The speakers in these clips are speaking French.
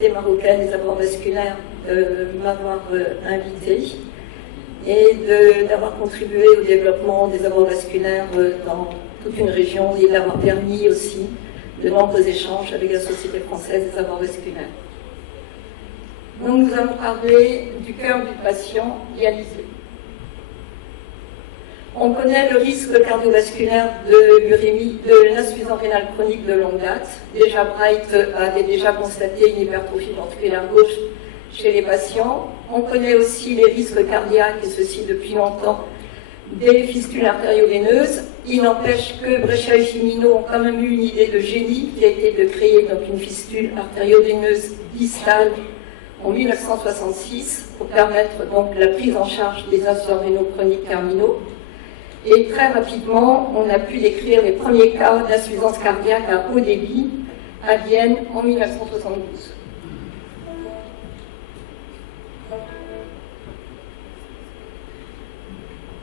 des Marocaines des abords vasculaires de m'avoir invité et d'avoir contribué au développement des abords vasculaires dans toute une région et d'avoir permis aussi de nombreux échanges avec la Société française des abords vasculaires. Donc nous allons parler du cœur du patient dialysé. On connaît le risque cardiovasculaire de l'urémie, de l'insuffisance rénale chronique de longue date. Déjà Bright avait déjà constaté une hypertrophie ventriculaire gauche chez les patients. On connaît aussi les risques cardiaques, et ceci depuis longtemps, des fistules artério-veineuses. Il n'empêche que Brescia et Fimino ont quand même eu une idée de génie qui a été de créer donc une fistule artério-veineuse distale en 1966 pour permettre donc la prise en charge des insuffisants rénaux chroniques terminaux. Et très rapidement, on a pu décrire les premiers cas d'insuffisance cardiaque à haut débit à Vienne en 1972.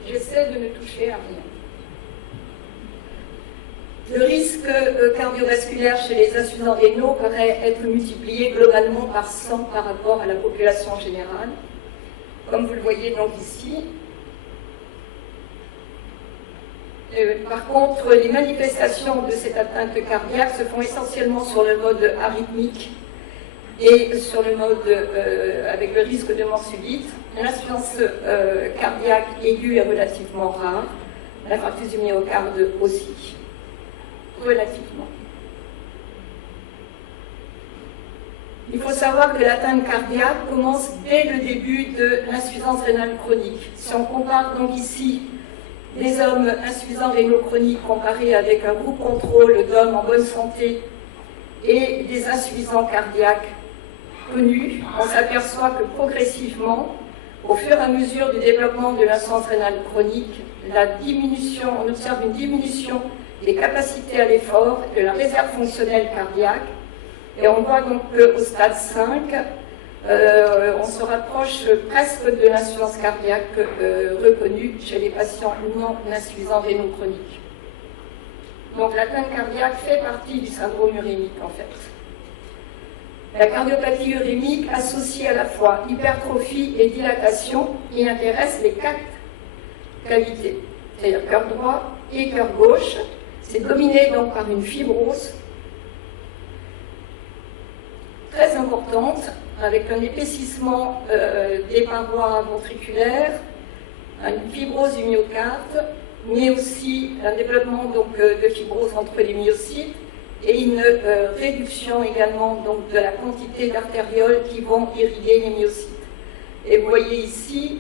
J'essaie de ne toucher à rien. Le risque cardiovasculaire chez les insuffisants rénaux paraît être multiplié globalement par 100 par rapport à la population générale. Comme vous le voyez donc ici. Par contre, les manifestations de cette atteinte cardiaque se font essentiellement sur le mode arythmique et sur le mode avec le risque de mort subite. L'insuffisance cardiaque aiguë est relativement rare, l'infarctus du myocarde aussi, relativement. Il faut savoir que l'atteinte cardiaque commence dès le début de l'insuffisance rénale chronique. Si on compare donc ici les hommes insuffisants rénaux chroniques comparés avec un groupe contrôle d'hommes en bonne santé et des insuffisants cardiaques connus, on s'aperçoit que progressivement, au fur et à mesure du développement de l'insuffisance rénale chronique, on observe une diminution des capacités à l'effort, de la réserve fonctionnelle cardiaque, et on voit donc qu'au stade 5, on se rapproche presque de l'insuffisance cardiaque reconnue chez les patients non insuffisants rénaux chroniques. Donc l'atteinte cardiaque fait partie du syndrome urémique en fait. La cardiopathie urémique associe à la fois hypertrophie et dilatation qui intéresse les 4 cavités, c'est-à-dire cœur droit et cœur gauche. C'est dominé donc par une fibrose très importante, avec un épaississement des parois ventriculaires, une fibrose du myocarde, mais aussi un développement donc, de fibrose entre les myocytes et une réduction également donc, de la quantité d'artérioles qui vont irriguer les myocytes. Et vous voyez ici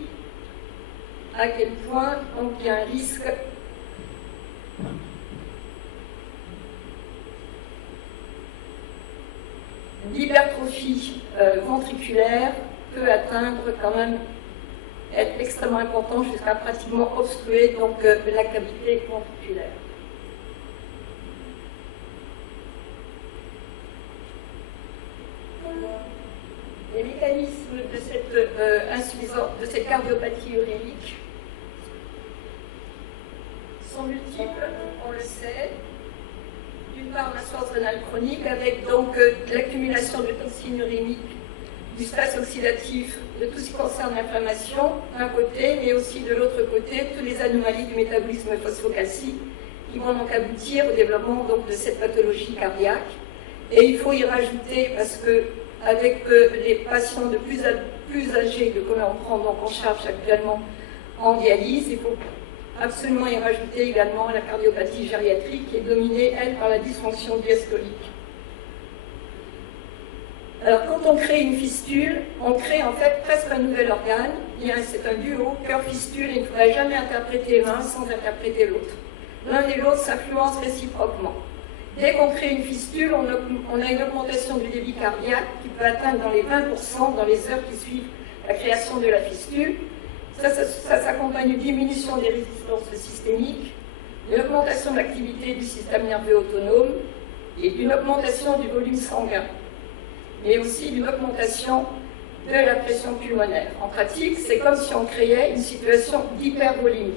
à quel point donc, il y a un risque l'hypertrophie ventriculaire peut atteindre quand même, être extrêmement important jusqu'à pratiquement obstruer donc, la cavité ventriculaire. Les mécanismes de cette cardiopathie urémique sont multiples, on le sait. D'une part, l'insuffisance rénale chronique, avec donc l'accumulation de toxines urémiques, du stress oxydatif, de tout ce qui concerne l'inflammation, d'un côté, mais aussi de l'autre côté, toutes les anomalies du métabolisme phosphocalcique qui vont donc aboutir au développement donc, de cette pathologie cardiaque. Et il faut y rajouter, parce que avec les patients de plus âgés que l'on prend donc en charge actuellement en dialyse, il faut absolument y rajouter également la cardiopathie gériatrique qui est dominée, elle, par la dysfonction diastolique. Alors, quand on crée une fistule, on crée en fait presque un nouvel organe. C'est un duo, cœur-fistule, et il ne faudrait jamais interpréter l'un sans interpréter l'autre. L'un et l'autre s'influencent réciproquement. Dès qu'on crée une fistule, on a une augmentation du débit cardiaque qui peut atteindre dans les 20% dans les heures qui suivent la création de la fistule. Ça s'accompagne d'une diminution des résistances systémiques, d'une augmentation de l'activité du système nerveux autonome et d'une augmentation du volume sanguin, mais aussi d'une augmentation de la pression pulmonaire. En pratique, c'est comme si on créait une situation d'hypervolémie.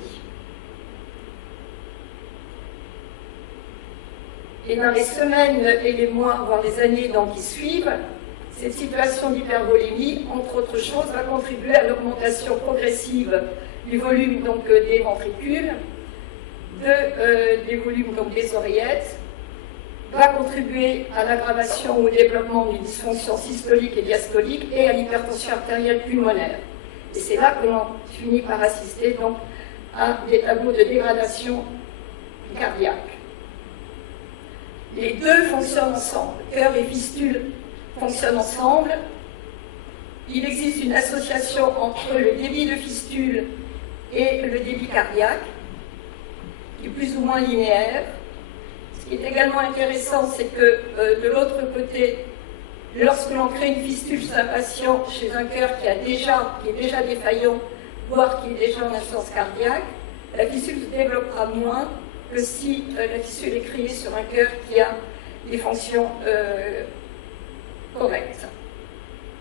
Et dans les semaines et les mois, voire les années qui suivent, Cette situation d'hypervolémie, entre autres choses, va contribuer à l'augmentation progressive du volume donc, des ventricules, des volumes donc, des oreillettes, va contribuer à l'aggravation ou au développement d'une dysfonction systolique et diastolique et à l'hypertension artérielle pulmonaire. Et c'est là que l'on finit par assister donc, à des tableaux de dégradation cardiaque. Les deux fonctionnent ensemble, cœur et fistule fonctionnent ensemble. Il existe une association entre le débit de fistule et le débit cardiaque, qui est plus ou moins linéaire. Ce qui est également intéressant, c'est que de l'autre côté, lorsque l'on crée une fistule chez un patient, chez un cœur qui est déjà défaillant, voire qui est déjà en insuffisance cardiaque, la fistule se développera moins que si la fistule est créée sur un cœur qui a des fonctions correctes.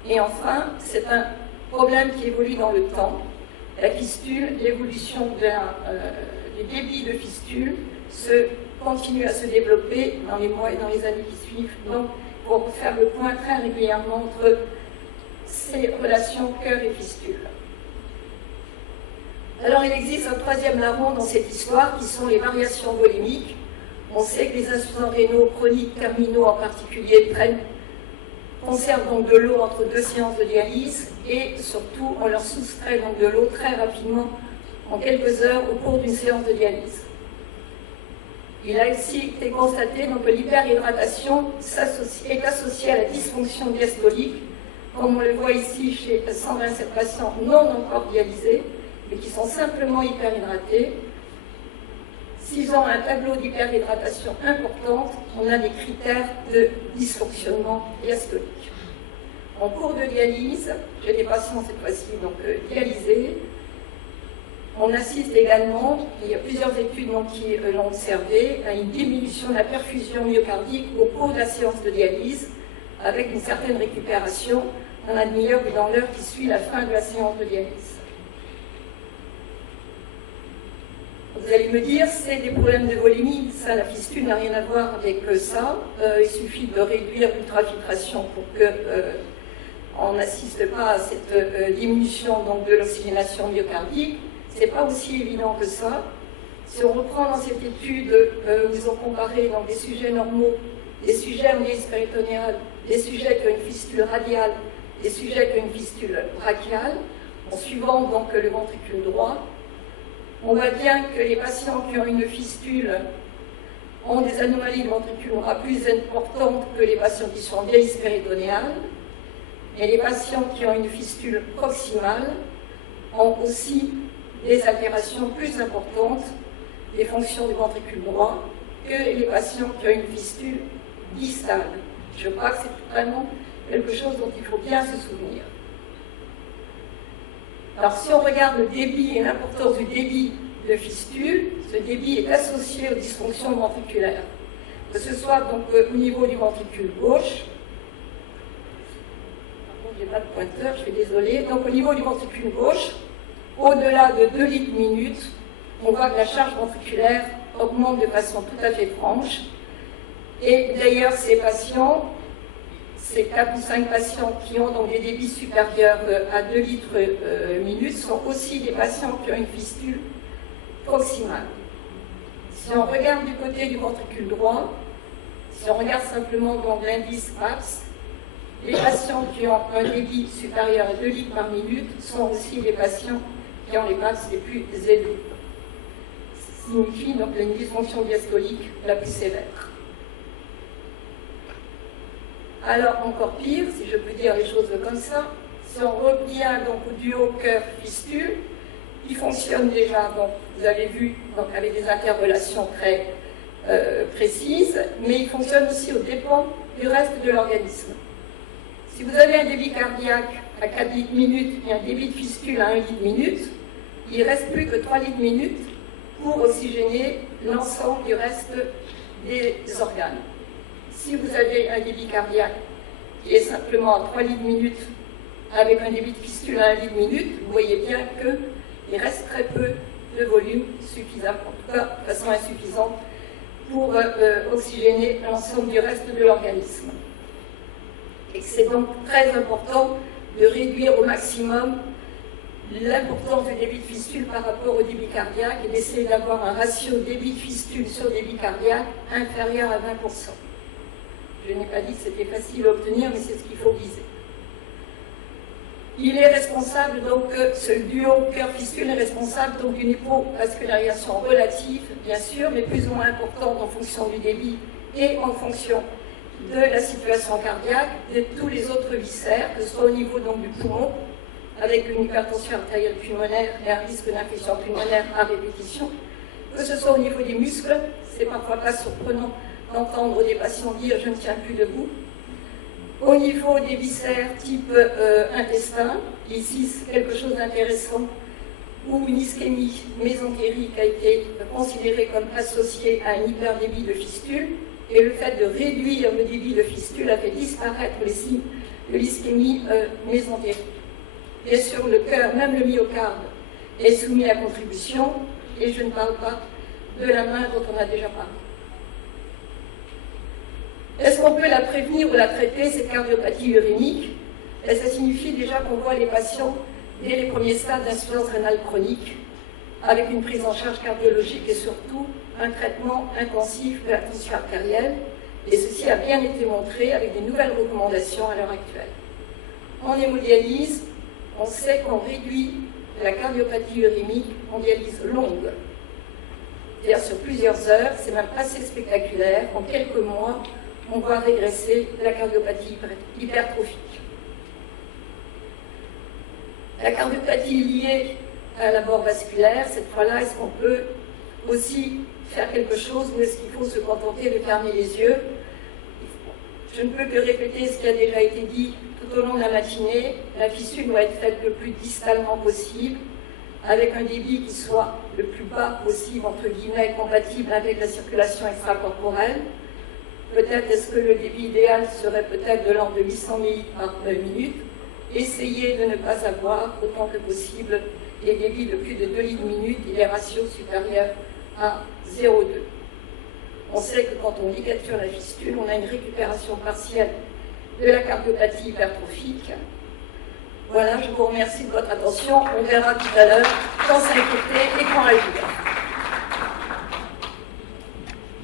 Et enfin, c'est un problème qui évolue dans le temps. La fistule, l'évolution du débit de fistule continue à se développer dans les mois et dans les années qui suivent. Donc, pour faire le point très régulièrement entre ces relations cœur et fistule. Alors, il existe un troisième larron dans cette histoire qui sont les variations volémiques. On sait que les insuffisants rénaux chroniques, terminaux en particulier, conservent donc de l'eau entre deux séances de dialyse et surtout on leur soustrait donc de l'eau très rapidement en quelques heures au cours d'une séance de dialyse. Il a aussi été constaté donc, que l'hyperhydratation est associée à la dysfonction diastolique, comme on le voit ici chez 127 patients non encore dialysés, mais qui sont simplement hyperhydratés. S'ils ont un tableau d'hyperhydratation importante, on a des critères de dysfonctionnement diastolique. En cours de dialyse, j'ai des patients cette fois-ci donc dialysés. On assiste également, il y a plusieurs études donc, qui l'ont observé, à une diminution de la perfusion myocardique au cours de la séance de dialyse, avec une certaine récupération dans la demi-heure ou dans l'heure qui suit la fin de la séance de dialyse. Vous allez me dire, c'est des problèmes de volémie, ça, la fistule n'a rien à voir avec ça. Il suffit de réduire l'ultrafiltration pour qu'on n'assiste pas à cette diminution donc, de l'oxygénation myocardique. Ce n'est pas aussi évident que ça. Si on reprend dans cette étude où ils ont comparé donc, des sujets normaux, des sujets en dialyse péritonéale, des sujets qui ont une fistule radiale, des sujets qui ont une fistule brachiale, en suivant donc le ventricule droit, on voit bien que les patients qui ont une fistule ont des anomalies de ventricule plus importantes que les patients qui sont en dialyse péritonéale. Et les patients qui ont une fistule proximale ont aussi des altérations plus importantes des fonctions du ventricule droit que les patients qui ont une fistule distale. Je crois que c'est vraiment quelque chose dont il faut bien se souvenir. Alors, si on regarde le débit et l'importance du débit de fistule, ce débit est associé aux dysfonctions ventriculaires. Que ce soit donc au niveau du ventricule gauche, par contre, je n'ai pas de pointeur, je suis désolée. Donc, au niveau du ventricule gauche, au-delà de 2 litres minute, on voit que la charge ventriculaire augmente de façon tout à fait franche. Et d'ailleurs, ces patients, ces 4 ou 5 patients qui ont donc des débits supérieurs à 2 litres minute sont aussi des patients qui ont une fistule proximale. Si on regarde du côté du ventricule droit, si on regarde simplement donc l'indice PAPS, les patients qui ont un débit supérieur à 2 litres par minute sont aussi les patients qui ont les PAPS les plus élevés. Ça signifie donc une dysfonction diastolique la plus sévère. Alors, encore pire, si je peux dire les choses comme ça, si on revient donc au duo cœur-fistule, il fonctionne déjà, donc, vous avez vu, donc, avec des interrelations très précises, mais il fonctionne aussi aux dépens du reste de l'organisme. Si vous avez un débit cardiaque à 4 litres minute et un débit de fistule à 1 litre minute, il ne reste plus que 3 litres minute pour oxygéner l'ensemble du reste des organes. Si vous avez un débit cardiaque qui est simplement à 3 litres minute avec un débit de fistule à 1 litre minute, vous voyez bien qu'il reste très peu de volume suffisant, en tout cas de façon insuffisante, pour oxygéner l'ensemble du reste de l'organisme. et que c'est donc très important de réduire au maximum l'importance du débit de fistule par rapport au débit cardiaque et d'essayer d'avoir un ratio débit de fistule sur débit cardiaque inférieur à 20%. Je n'ai pas dit que c'était facile à obtenir, mais c'est ce qu'il faut viser. Il est responsable, donc, ce duo cœur-fistule est responsable donc d'une hypovascularisation relative, bien sûr, mais plus ou moins importante en fonction du débit et en fonction de la situation cardiaque, de tous les autres viscères, que ce soit au niveau donc, du poumon, avec une hypertension artérielle pulmonaire et un risque d'infection pulmonaire à répétition, que ce soit au niveau des muscles, c'est parfois pas surprenant d'entendre des patients dire « je ne tiens plus debout », au niveau des viscères type intestin, ici c'est quelque chose d'intéressant, où une ischémie mésentérique a été considérée comme associée à un hyperdébit de fistule, et le fait de réduire le débit de fistule a fait disparaître les signes de l'ischémie mésentérique. Bien sûr, le cœur, même le myocarde, est soumis à contribution, et je ne parle pas de la main dont on a déjà parlé. Est-ce qu'on peut la prévenir ou la traiter, cette cardiopathie urémique? Et ça signifie déjà qu'on voit les patients dès les premiers stades d'insuffisance rénale chronique, avec une prise en charge cardiologique et surtout un traitement intensif de la tension artérielle. Et ceci a bien été montré avec des nouvelles recommandations à l'heure actuelle. En hémodialyse, on sait qu'on réduit la cardiopathie urémique en dialyse longue. C'est-à-dire sur plusieurs heures, c'est même assez spectaculaire. En quelques mois, on voit régresser la cardiopathie hypertrophique. La cardiopathie liée à la mort vasculaire, cette fois-là, est-ce qu'on peut aussi faire quelque chose ou est-ce qu'il faut se contenter de fermer les yeux? Je ne peux que répéter ce qui a déjà été dit tout au long de la matinée. La fistule doit être faite le plus distalement possible, avec un débit qui soit le plus bas possible, entre guillemets, compatible avec la circulation extracorporelle. Peut-être est-ce que le débit idéal serait peut-être de l'ordre de 800 ml par minute. Essayez de ne pas avoir autant que possible des débits de plus de 2 litres minute et des ratios supérieurs à 0,2. On sait que quand on ligature la fistule, on a une récupération partielle de la cardiopathie hypertrophique. Voilà, je vous remercie de votre attention. On verra tout à l'heure quand s'inquiéter et quand agir.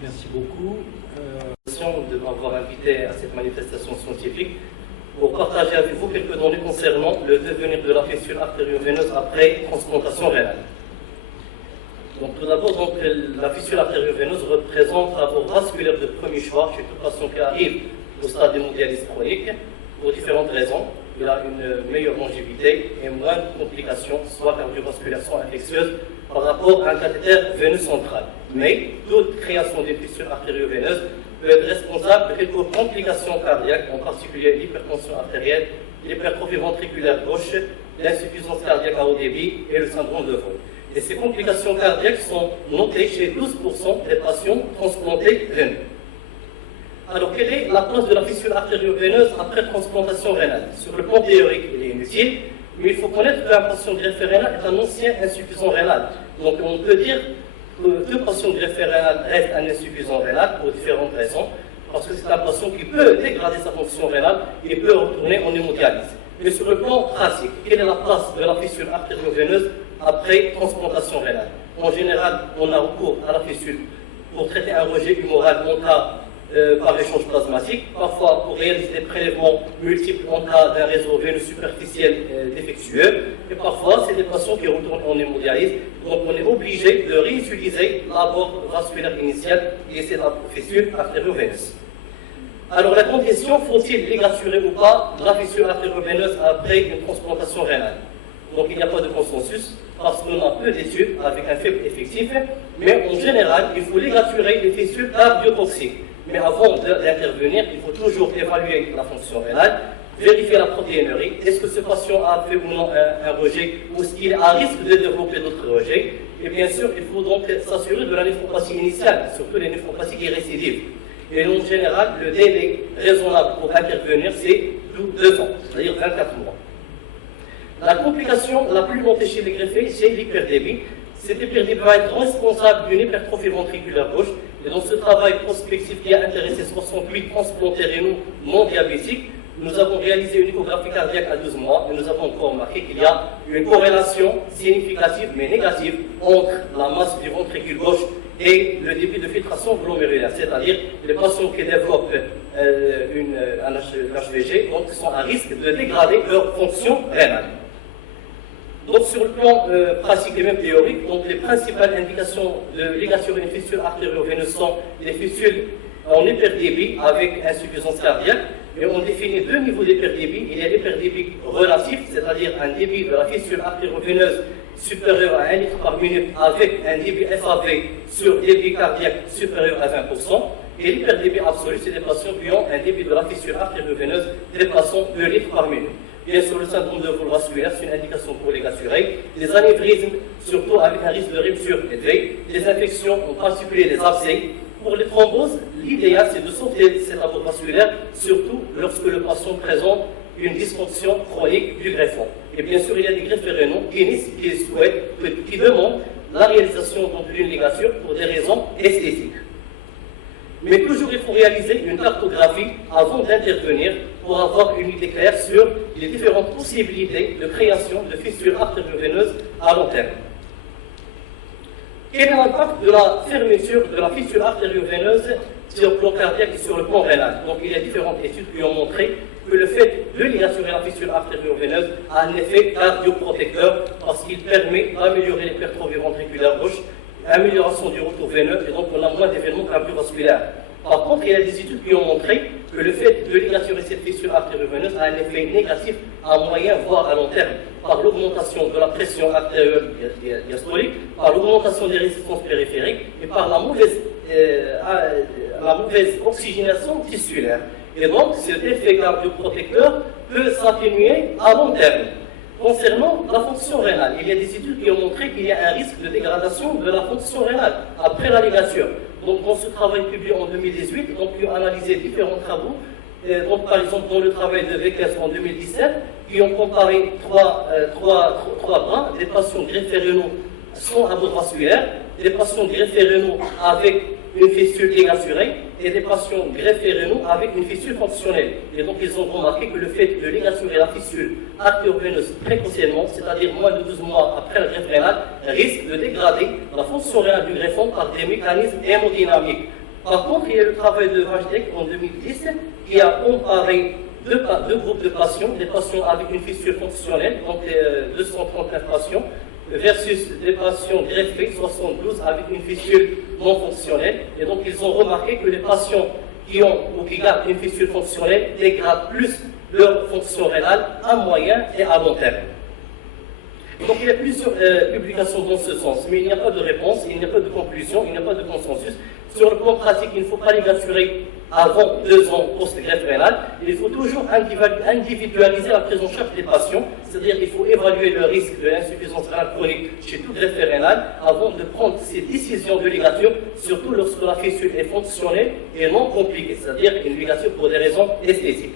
Merci beaucoup. De m'avoir invité à cette manifestation scientifique pour partager avec vous quelques données concernant le devenir de la fistule artério-veineuse après transplantation rénale. Donc, tout d'abord, la fistule artério-veineuse représente la voie vasculaire de premier choix chez tout patient qui arrive au stade d'hémodialyse chronique pour différentes raisons. Il a une meilleure longévité et moins de complications, soit cardiovasculaires, soit infectieuses, par rapport à un cathéter veineux central. Mais toute création des fistules artério-veineuses peut être responsable de quelques complications cardiaques, en particulier l'hypertension artérielle, l'hypertrophie ventriculaire gauche, l'insuffisance cardiaque à haut débit et le syndrome de Vaughan. Et ces complications cardiaques sont notées chez 12% des patients transplantés veineux. Alors, quelle est la place de la fistule artério-veineuse après transplantation rénale? Sur le plan théorique, il est inutile, mais il faut connaître qu'un patient greffé rénal est un ancien insuffisant rénal. Donc, on peut dire que tout patient greffé rénal reste un insuffisant rénal pour différentes raisons, parce que c'est un patient qui peut dégrader sa fonction rénale et peut retourner en hémodialyse. Mais sur le plan pratique, quelle est la place de la fistule artério-veineuse après transplantation rénale? En général, on a recours à la fistule pour traiter un rejet humoral en cas par échange plasmatique, parfois pour réaliser des prélèvements multiples en cas d'un réseau veineux superficiel défectueux, et parfois c'est des patients qui retournent en hémodialyse, donc on est obligé de réutiliser l'abord vasculaire initial et c'est la fistule artério-veineuse. Alors la grande question, faut-il ligaturer ou pas la fistule artério-veineuse après une transplantation rénale? Donc il n'y a pas de consensus, parce qu'on a peu d'études avec un faible effectif, mais en général, il faut ligaturer les fistules cardiotoxiques. Mais avant d'intervenir, il faut toujours évaluer la fonction rénale, vérifier la protéinurie, est-ce que ce patient a fait ou non un rejet, ou est-ce qu'il est à risque de développer d'autres rejets. Et bien sûr, il faut donc s'assurer de la néphropathie initiale, surtout les néphropathies qui récidivent. Et en général, le délai raisonnable pour intervenir, c'est 2 ans, c'est-à-dire 24 mois. La complication la plus montée chez les greffés, c'est l'hyperdébit. Cet hyperdébit va être responsable d'une hypertrophie ventriculaire gauche. Et dans ce travail prospectif qui a intéressé 68 transplantés rénaux non diabétiques, Nous avons réalisé une échographie cardiaque à 12 mois et nous avons encore remarqué qu'il y a une corrélation significative mais négative entre la masse du ventricule gauche et le débit de filtration glomérulaire, c'est-à-dire les patients qui développent un HVG donc, sont à risque de dégrader leur fonction rénale. Donc sur le plan pratique et même théorique, donc, les principales indications de ligature d'une fissure artério-veineuse sont les fissures en hyperdébit avec insuffisance cardiaque, et on définit deux niveaux d'hyperdébit. Il y a l'hyperdébit relatif, c'est-à-dire un débit de la fissure artério-veineuse supérieur à 1 litre par minute avec un débit FAV sur débit cardiaque supérieur à 20%, et l'hyperdébit absolu, c'est des patients qui ont un débit de la fissure artério-veineuse dépassant 2 litres par minute. Bien sûr, le syndrome de vol vasculaire, c'est une indication pour les gassurés. Les anévrismes, surtout avec un risque de rupture élevé. Les infections, en particulier les abcès. Pour les thromboses, l'idéal, c'est de sauver cet abord vasculaire, surtout lorsque le patient présente une dysfonction chronique du greffon. Et bien sûr, il y a des greffes rénaux qui demandent la réalisation d'une ligature pour des raisons esthétiques. Mais toujours, il faut réaliser une cartographie avant d'intervenir pour avoir une idée claire sur les différentes possibilités de création de fissures artério-veineuses à long terme. Quel est l'impact de la fermeture de la fissure artério-veineuse sur le plan cardiaque et sur le plan rénal? Donc, il y a différentes études qui ont montré que le fait de ligaturer la fissure artério-veineuse a un effet cardioprotecteur parce qu'il permet d'améliorer l'hypertrophie ventriculaire gauche, amélioration du retour veineux, et donc on a moins d'événements cardiovasculaires. Par contre, il y a des études qui ont montré que le fait de ligaturer cette fissure artério-veineuse a un effet négatif à moyen, voire à long terme, par l'augmentation de la pression artérielle diastolique, par l'augmentation des résistances périphériques et par la mauvaise oxygénation tissulaire. Et donc, cet effet cardioprotecteur peut s'atténuer à long terme. Concernant la fonction rénale, il y a des études qui ont montré qu'il y a un risque de dégradation de la fonction rénale après la ligature. Donc, dans ce travail publié en 2018, ils ont analysé différents travaux. Donc, par exemple, dans le travail de Veckers en 2017, ils ont comparé trois bras, des patients greffés rénaux sans abord vasculaire, des patients greffés rénaux avec une fissure ligaturée et des patients greffés rénaux avec une fissure fonctionnelle. Et donc, ils ont remarqué que le fait de ligaturer la fissure artério-veineuse précocement, c'est-à-dire moins de 12 mois après le greffe rénal, risque de dégrader la fonction rénale du greffon par des mécanismes hémodynamiques. Par contre, il y a le travail de Vajdek en 2010 qui a comparé deux groupes de patients, des patients avec une fissure fonctionnelle, donc 239 patients, versus des patients greffés, 72, avec une fissure non fonctionnelle. Et donc, ils ont remarqué que les patients qui ont ou qui gardent une fissure fonctionnelle dégradent plus leur fonction rénale à moyen et à long terme. Donc, il y a plusieurs publications dans ce sens, mais il n'y a pas de réponse, il n'y a pas de conclusion, il n'y a pas de consensus. Sur le plan pratique, il ne faut pas ligaturer avant 2 ans post-greffe rénale. Il faut toujours individualiser la prise en charge des patients, c'est-à-dire qu'il faut évaluer le risque de l'insuffisance rénale chronique chez tout greffé rénal avant de prendre ces décisions de ligature, surtout lorsque la fissure est fonctionnelle et non compliquée, c'est-à-dire une ligature pour des raisons esthétiques.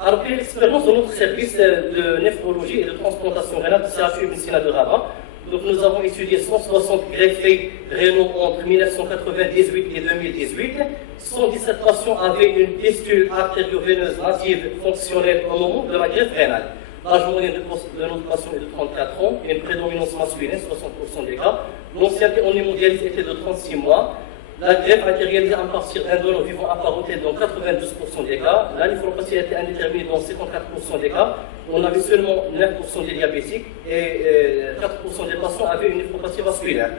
Alors, quelle est l'expérience de notre service de néphrologie et de transplantation rénale du CHU Ibn Sina de Rabat? Donc, nous avons étudié 160 greffés rénaux entre 1998 et 2018. 117 patients avaient une fistule artério-veineuse native fonctionnelle au moment de la greffe rénale. L'âge moyen de notre patient est de 34 ans et une prédominance masculine, 60% des cas. L'ancienneté en hémodialyse était de 36 mois. La greffe a été réalisée à partir d'un donneur vivant apparenté dans 92% des cas. La néphropathie a été indéterminée dans 54% des cas. On avait seulement 9% des diabétiques et 4% des patients avaient une néphropathie vasculaire.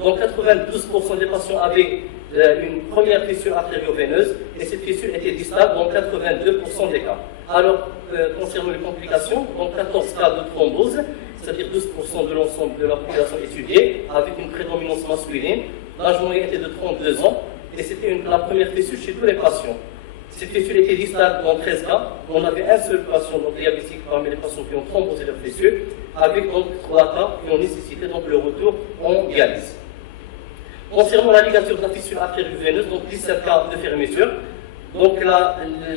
Donc 92% des patients avaient une première fissure artério-veineuse et cette fissure était distale dans 82% des cas. Alors, concernant les complications, donc 14 cas de thrombose, c'est-à-dire 12% de l'ensemble de la population étudiée, avec une prédominance masculine. L'âge moyen était de 32 ans et c'était la première fissure chez tous les patients. Cette fissure était distale dans 13 cas. On avait un seul patient donc diabétique parmi les patients qui ont thrombosé leur fissure, avec donc 3 cas qui ont nécessité donc le retour en dialyse. Concernant la ligature de la fissure artério-veineuse, donc 17 cas de fermeture. Donc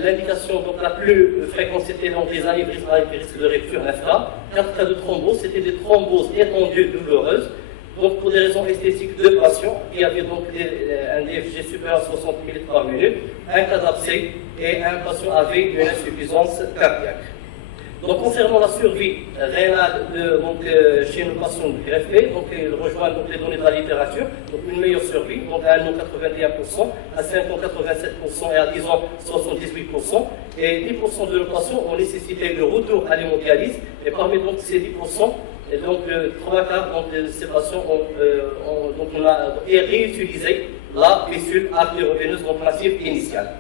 l'indication la plus fréquente, c'était donc les anévrismes avec risque de rupture, 9 cas. 4 cas de thrombose, c'était des thromboses étendues douloureuses. Donc pour des raisons esthétiques, 2 patients qui avaient donc un DFG supérieur à 60 ml par minute, un cas d'abcès et un patient avait une insuffisance cardiaque. Donc concernant la survie rénale chez nos patients greffés, donc ils rejoignent donc, les données de la littérature, donc une meilleure survie, donc à 1 an 81%, à 5 ans 87% et à 10 ans 78%, et 10% de nos patients ont nécessité le retour à l'hémodialyse, et parmi donc, ces 10%, et donc 3 quarts de ces patients on a réutilisé la fissure artério-veineuse massive initiale.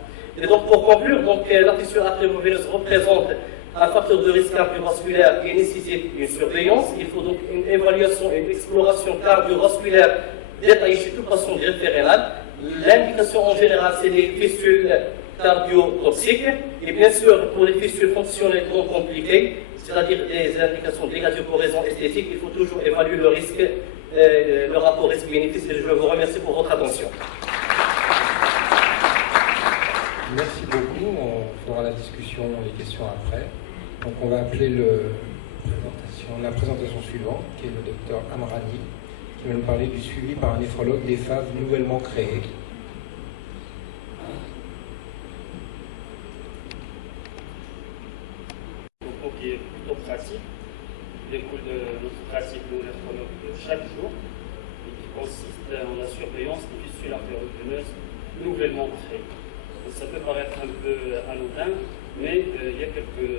Et donc pour conclure, donc, la fissure artério-veineuse représente un facteur de risque cardiovasculaire qui nécessite une surveillance. Il faut donc une évaluation et une exploration cardiovasculaire détaillée chez tout patient greffé rénal. L'indication en général, c'est les fistures cardiotoxiques. Et bien sûr, pour les fistures fonctionnelles non compliquées, c'est-à-dire les indications de dégradiocoraison esthétique, il faut toujours évaluer le risque, le rapport risque-bénéfice. Et je vous remercie pour votre attention. Merci beaucoup. On fera la discussion, les questions après. Donc on va appeler la présentation suivante, qui est le docteur Amrani, qui va nous parler du suivi par un néphrologue des phases nouvellement créées. Donc qui est plutôt pratique, qui découle de notre pratique de néphrologue de chaque jour, et qui consiste en la surveillance des fistules artério-veineuses nouvellement créées. Donc, ça peut paraître un peu anodin, mais il y a quelques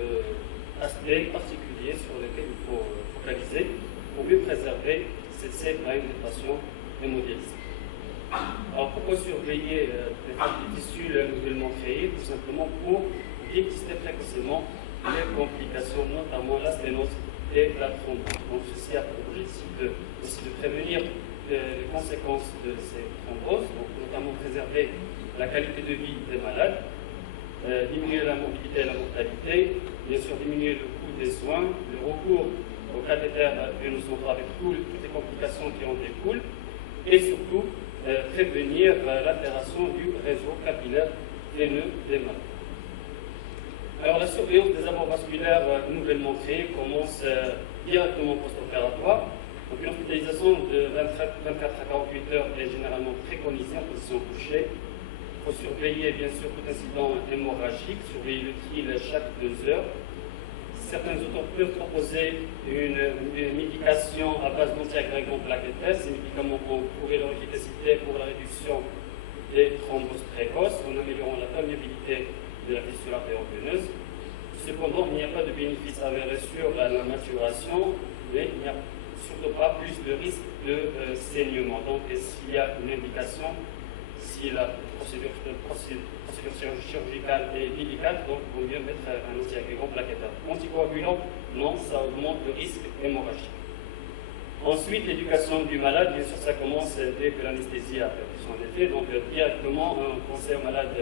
aspects particuliers sur lesquels il faut focaliser pour mieux préserver cette safe line des patients hémodialysés. Alors pourquoi surveiller les fistules nouvellement créées? Tout simplement pour dépister précocement les complications, notamment la sténose et la thrombose. Donc ceci a pour objectif aussi de prévenir les conséquences de ces thromboses, donc notamment préserver la qualité de vie des malades, diminuer la morbidité et la mortalité, bien sûr diminuer le coût des soins, le recours au cathéter veineux central avec toutes les complications qui en découlent, et surtout prévenir l'altération du réseau capillaire veineux des malades. Alors la surveillance des abords vasculaires nouvellement créés commence directement post-opératoire. Donc une hospitalisation de 24 à 48 heures est généralement préconisée en position couchée. Il faut surveiller bien sûr tout incident hémorragique, surveiller le tril chaque 2 heures. Certains auteurs peuvent proposer une médication à base d'antiagrégants plaquettaires. Ces médicaments ont prouvé leur efficacité pour la réduction des thromboses précoces en améliorant la perméabilité de la fissure artério-veineuse. Cependant, il n'y a pas de bénéfice avéré sur la maturation, mais il n'y a surtout pas plus de risque de saignement. Donc, s'il y a une indication, si la procédure chirurgicale est délicate, donc il vaut mieux mettre un antiagrégant plaquettaire. Anticoagulant, non, ça augmente le risque hémorragique. Ensuite, l'éducation du malade, bien sûr, ça commence dès que l'anesthésie a perdu son effet. Donc, directement, on conseille au malade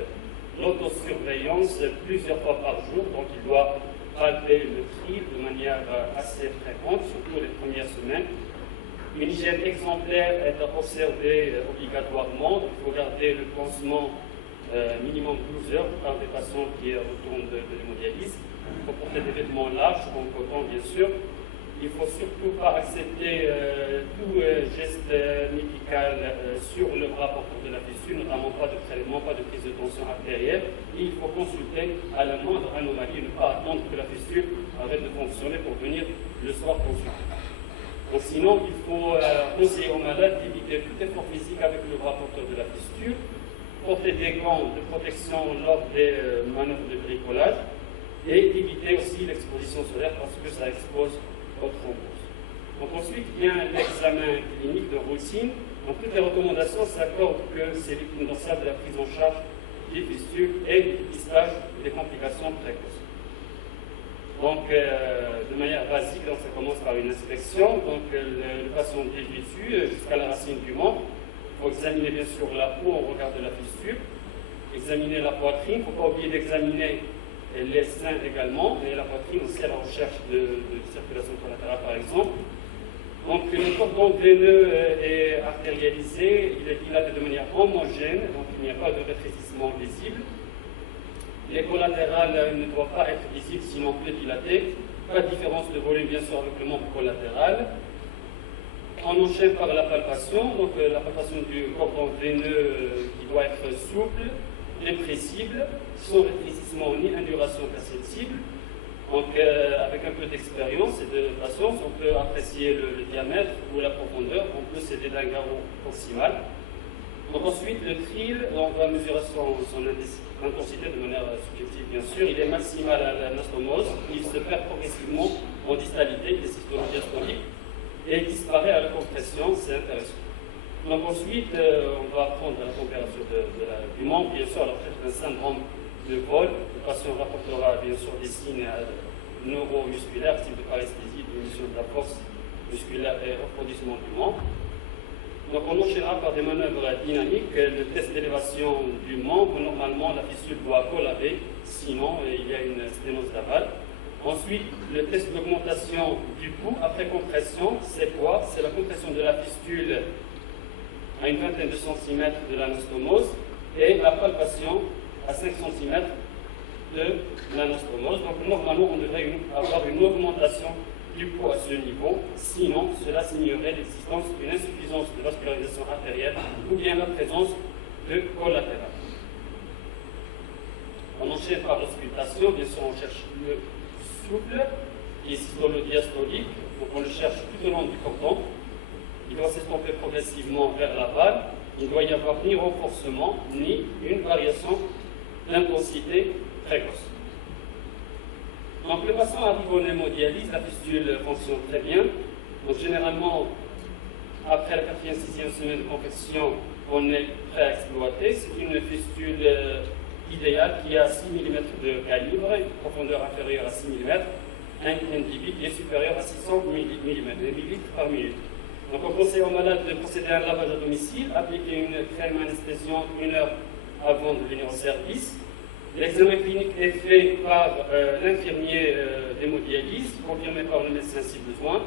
l'autosurveillance plusieurs fois par jour. Donc, il doit palper le tril de manière assez fréquente, surtout les premières semaines. Une hygiène exemplaire est observée obligatoirement. Il faut garder le pansement minimum 12 heures par des patients qui retournent de l'hémodialyse. Il faut porter des vêtements larges, en coton bien sûr. Il ne faut surtout pas accepter tout geste médical sur le bras porteur de la fissure, notamment pas de prélèvement, pas de prise de tension artérielle. Et il faut consulter à la moindre anomalie, ne pas attendre que la fissure arrête de fonctionner pour venir le soir consulter. Donc, sinon, il faut conseiller aux malades d'éviter tout effort physique avec le bras porteur de la fissure, porter des gants de protection lors des manœuvres de bricolage et éviter aussi l'exposition solaire parce que ça expose aux thromboses. Donc ensuite vient l'examen clinique de routine. Donc toutes les recommandations s'accordent que c'est l'indispensable de la prise en charge des fissures et du dépistage des complications précoces. Donc, de manière basique, donc, ça commence par une inspection. Donc, le patient est dévêtu jusqu'à la racine du membre. Il faut examiner bien sûr la peau en regard de la fissure, examiner la poitrine. Il ne faut pas oublier d'examiner les seins également, et la poitrine aussi à la recherche de circulation collatérale par exemple. Donc, le cordon veineux est artérialisé, il est dilaté de manière homogène, donc il n'y a pas de rétrécissement visible. Les collatérales ne doivent pas être visibles, sinon plus dilatées. Pas de différence de volume, bien sûr, avec le membre collatéral. On enchaîne par la palpation, donc la palpation du cordon veineux qui doit être souple, dépressible, sans rétrécissement ni induration perceptible. Donc avec un peu d'expérience et de patience, on peut apprécier le diamètre ou la profondeur, on peut s'aider d'un garrot proximal. Donc ensuite, le thrill, on va mesurer son intensité de manière subjective, bien sûr. Il est maximal à l'anastomose, il se perd progressivement en distalité, il est systolo-diastolique, et il disparaît à la compression, c'est intéressant. Donc ensuite, on va prendre la température du membre, bien sûr, à la recherche d'un syndrome de vol. Le patient rapportera bien sûr des signes neuromusculaires, type de paresthésie, diminution de la force musculaire et refroidissement du membre. Donc on enchaînera par des manœuvres dynamiques. Le test d'élévation du membre, normalement la fistule doit collaber, sinon il y a une sténose d'aval. Ensuite, le test d'augmentation du pouls après compression, c'est quoi? C'est la compression de la fistule à une vingtaine de centimètres de l'anastomose et la palpation à 5 cm de l'anastomose. Donc normalement, on devrait avoir une augmentation du pouls à ce niveau, sinon cela signerait l'existence d'une insuffisance de vascularisation artérielle ou bien la présence de collatéral. On enchaîne par l'auscultation, bien sûr on cherche le souple, qui est systolo-diastolique, donc on le cherche tout au long du cordon. Il doit s'estomper progressivement vers l'aval. Il ne doit y avoir ni renforcement, ni une variation d'intensité précoce. Donc le patient arrive en hémodialyse, la fistule fonctionne très bien. Donc généralement, après la 4e, 6e semaine de compression, on est prêt à exploiter. C'est une fistule idéale qui a 6 mm de calibre, une profondeur inférieure à 6 mm, un débit qui est supérieur à 600 millilitres par minute. Donc on conseille aux malades de procéder à un lavage à domicile, appliquer une crème anesthésiante 1 heure avant de venir au service. L'examen clinique est fait par l'infirmier d'hémodialyse, confirmé par le médecin si besoin.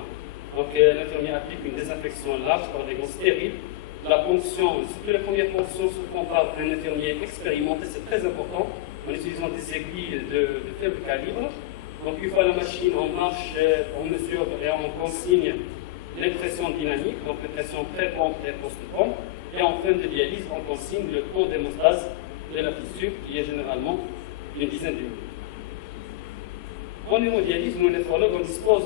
Donc l'infirmier applique une désinfection large par des gants stériles. La ponction, surtout les premières ponctions, se font par un infirmier expérimenté, c'est très important, en utilisant des aiguilles de faible calibre. Donc une fois la machine en marche, on mesure et on consigne les pressions dynamiques, donc les pressions pré-pompe et post-pompe. Et en fin de dialyse, on consigne le taux d'hémostase de la fistule, qui est généralement une dizaine de minutes. En hémodialyse, nous, néphrologues, on dispose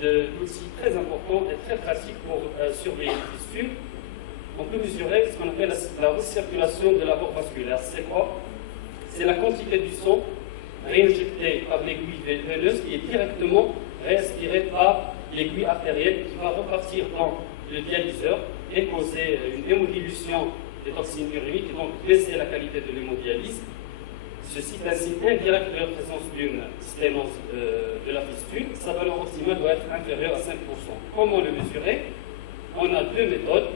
d'outils très importants et très pratiques pour surveiller les fistules. On peut mesurer ce qu'on appelle la recirculation de la voie vasculaire. C'est quoi? C'est la quantité du sang réinjecté par l'aiguille veineuse qui est directement réaspirée par l'aiguille artérielle qui va repartir dans le dialyseur et causer une hémodilution des toxines uriniques et donc baisser la qualité de l'hémodialyse. Ceci est un signe indirect de la présence d'une sténose de la fistule. Sa valeur optimale doit être inférieure à 5%. Comment le mesurer? On a deux méthodes.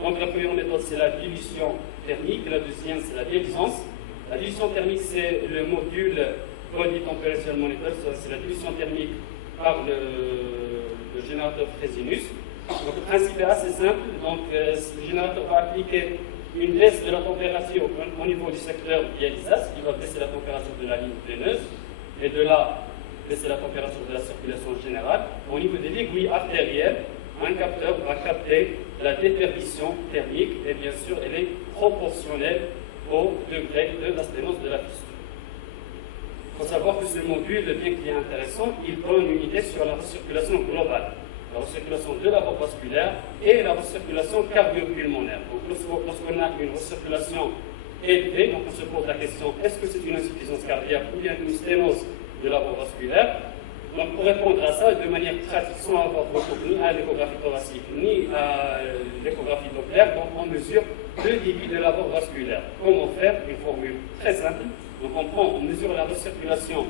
Donc la première méthode, c'est la dilution thermique, la deuxième, c'est la dialysance. La dilution thermique, c'est le module Body Temperature Monitor, c'est la dilution thermique par le générateur Fresenius. Donc le principe est assez simple. Donc le générateur va appliquer une baisse de la température au niveau du secteur dialysase, qui va baisser la température de la ligne veineuse, et de là baisser la température de la circulation générale. Au niveau de l'aiguille artérielle, un capteur va capter la déperdition thermique et bien sûr elle est proportionnelle au degré de la sténose de la fistule. Il faut savoir que ce module, bien qu'il est intéressant, il donne une idée sur la recirculation globale, la recirculation de la voie vasculaire et la recirculation cardio-pulmonaire. Donc lorsqu'on a une recirculation élevée, donc on se pose la question, est-ce que c'est une insuffisance cardiaque ou bien une sténose de la voie vasculaire? Donc pour répondre à ça, de manière pratique, sans avoir recours ni à l'échographie thoracique ni à l'échographie Doppler, donc on mesure le débit de la voie vasculaire. Comment faire? Une formule très simple. Donc on mesure la recirculation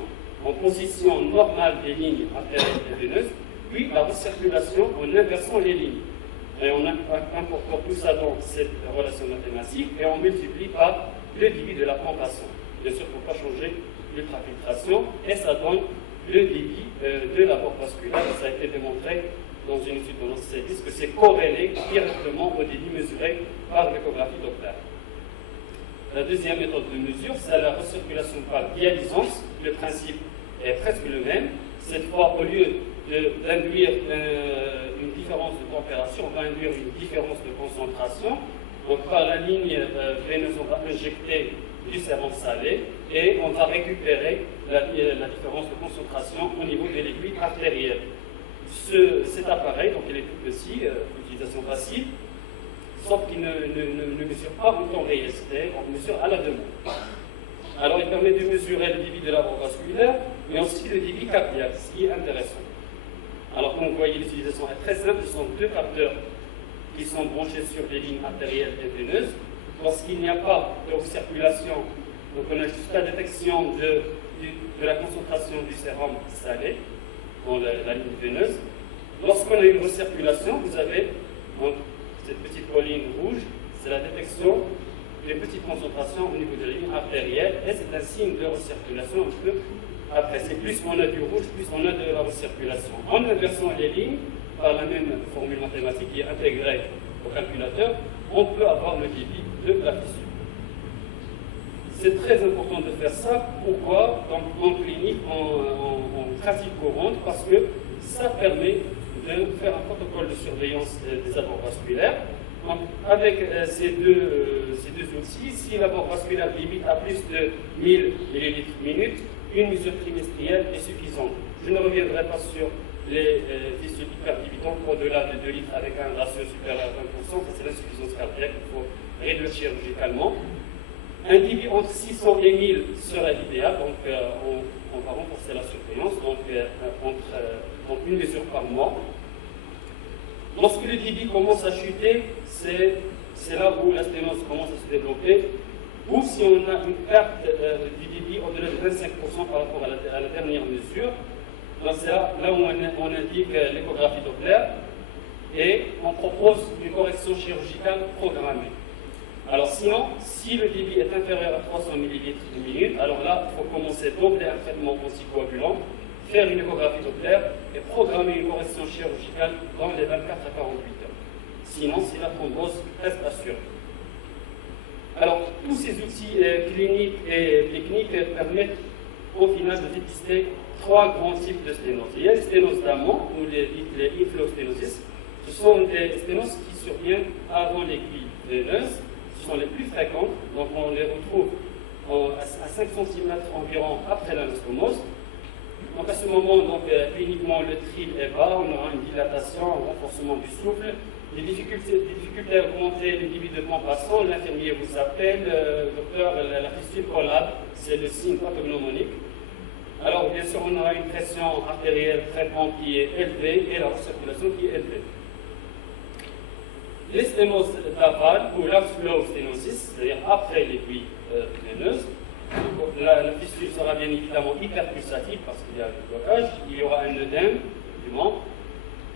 en position normale des lignes artérielles et veineuses, puis la recirculation en inversant les lignes. Et on incorpore tout ça dans cette relation mathématique et on multiplie par le débit de la compassion. Bien sûr, il ne faut pas changer l'ultrafiltration et ça donne le débit de la voie vasculaire. Ça a été démontré dans une étude de notre service que c'est corrélé directement au débit mesuré par l'échographie Doppler. La deuxième méthode de mesure, c'est la recirculation par dialysance. Le principe est presque le même. Cette fois, au lieu d'induire une différence de température, on va induire une différence de concentration. Donc par la ligne veineuse, on va injecter du sérum salé et on va récupérer la différence de concentration au niveau de l'aiguille artérielle. Cet appareil, donc il est tout petit, utilisation facile, sauf qu'il ne mesure pas en temps réel, on mesure à la demande. Alors il permet de mesurer le débit de la voie vasculaire, mais aussi le débit cardiaque, ce qui est intéressant. Alors comme vous voyez, l'utilisation est très simple, ce sont deux capteurs qui sont branchés sur les lignes artérielles et veineuses. Lorsqu'il n'y a pas de circulation, donc on a juste la détection de la concentration du sérum salé dans la ligne veineuse. Lorsqu'on a une recirculation, vous avez donc, cette petite colline rouge, c'est la détection des petites concentrations au niveau de la ligne artérielle, et c'est un signe de recirculation un peu après. C'est plus on a du rouge, plus on a de la recirculation. En inversant les lignes, par la même formule mathématique qui est intégrée au calculateur, on peut avoir le débit de la fissure. C'est très important de faire ça. Pourquoi? Donc, en clinique, en pratique courante, parce que ça permet de faire un protocole de surveillance des abords vasculaires. Donc, avec ces deux outils, si l'abord vasculaire limite à plus de 1000 ml/min, une mesure trimestrielle est suffisante. Je ne reviendrai pas sur les fistules hyperdivitantes au-delà de 2 litres avec un ratio supérieur à 20%, c'est l'insuffisance cardiaque, il faut réduire chirurgicalement. Un débit entre 600 et 1000 serait l'idéal, donc on va renforcer la surveillance, donc une mesure par mois. Lorsque le débit commence à chuter, c'est là où la sténose commence à se développer, ou si on a une perte du débit au-delà de 25% par rapport à la dernière mesure. Donc c'est là où on indique l'échographie Doppler et on propose une correction chirurgicale programmée. Alors sinon, si le débit est inférieur à 300 ml/min, alors là, il faut commencer d'emblée un traitement anticoagulant, faire une échographie Doppler et programmer une correction chirurgicale dans les 24 à 48 heures. Sinon, c'est la thrombose reste assurée. Alors, tous ces outils cliniques et techniques permettent au final de dépister 3 grands types de sténose. Il y a les sténoses d'amont, ou les inflow-sténosis. Ce sont des sténoses qui surviennent avant l'aiguille veineuse. Ce sont les plus fréquentes, donc on les retrouve à 5 cm environ après l'anastomose. Donc à ce moment, donc, cliniquement, le tril est bas, on aura une dilatation, un renforcement du souffle, des difficultés à augmenter le débit de temps passant, l'infirmier vous appelle, docteur, la fistule collable, c'est le signe pathognomonique. Alors bien sûr, on aura une pression artérielle fréquente qui est élevée et la recirculation qui est élevée. Les sténoses d'aval ou l'outflow sténosis, c'est-à-dire après l'aiguille veineuse, la fistule sera bien évidemment hyperpulsative parce qu'il y a un blocage, il y aura un œdème du membre,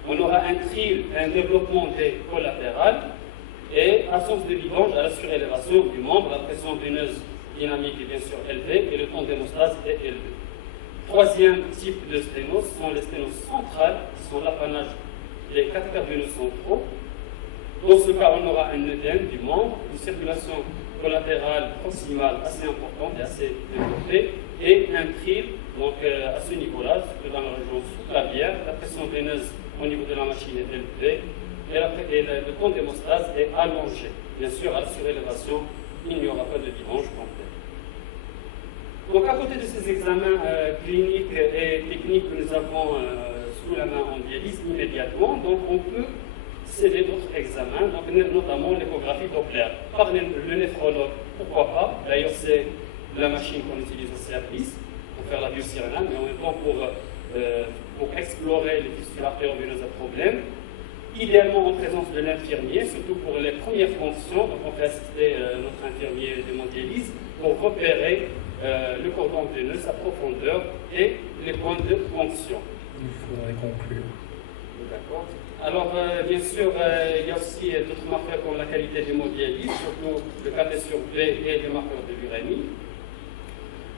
on aura un tril, un développement des collatérales et absence de vidange à la surélévation du membre, la pression veineuse dynamique est bien sûr élevée et le temps d'hémostase est élevé. Troisième type de sténose sont les sténoses centrales, qui sont l'apanage des cathéters veineux centraux. Dans ce cas, on aura un œdème du membre, une circulation collatérale proximale assez importante et assez développée, et un tril, donc à ce niveau-là, dans la région sous-clavière, la pression veineuse au niveau de la machine est élevée, et le temps d'hémostase est allongé. Bien sûr, à la surélévation, il n'y aura pas de vidange complète. Donc, à côté de ces examens cliniques et techniques que nous avons sous la main en dialyse immédiatement, donc on peut céder d'autres examens, donc notamment l'échographie Doppler. Par le néphrologue, pourquoi pas? D'ailleurs, c'est la machine qu'on utilise au service pour faire la biopsie rénale, mais en même temps pour explorer les fistules artério-veineuses à problème. Idéalement en présence de l'infirmier, surtout pour les premières fonctions, donc on fait assister notre infirmier de dialyse pour repérer le cordon veineux, sa profondeur et les points de fonction. Il faudrait conclure. D'accord. Alors, bien sûr, il y a aussi d'autres marqueurs comme la qualité d'hémodialyse, surtout le KT sur V et les marqueurs de l'urémie.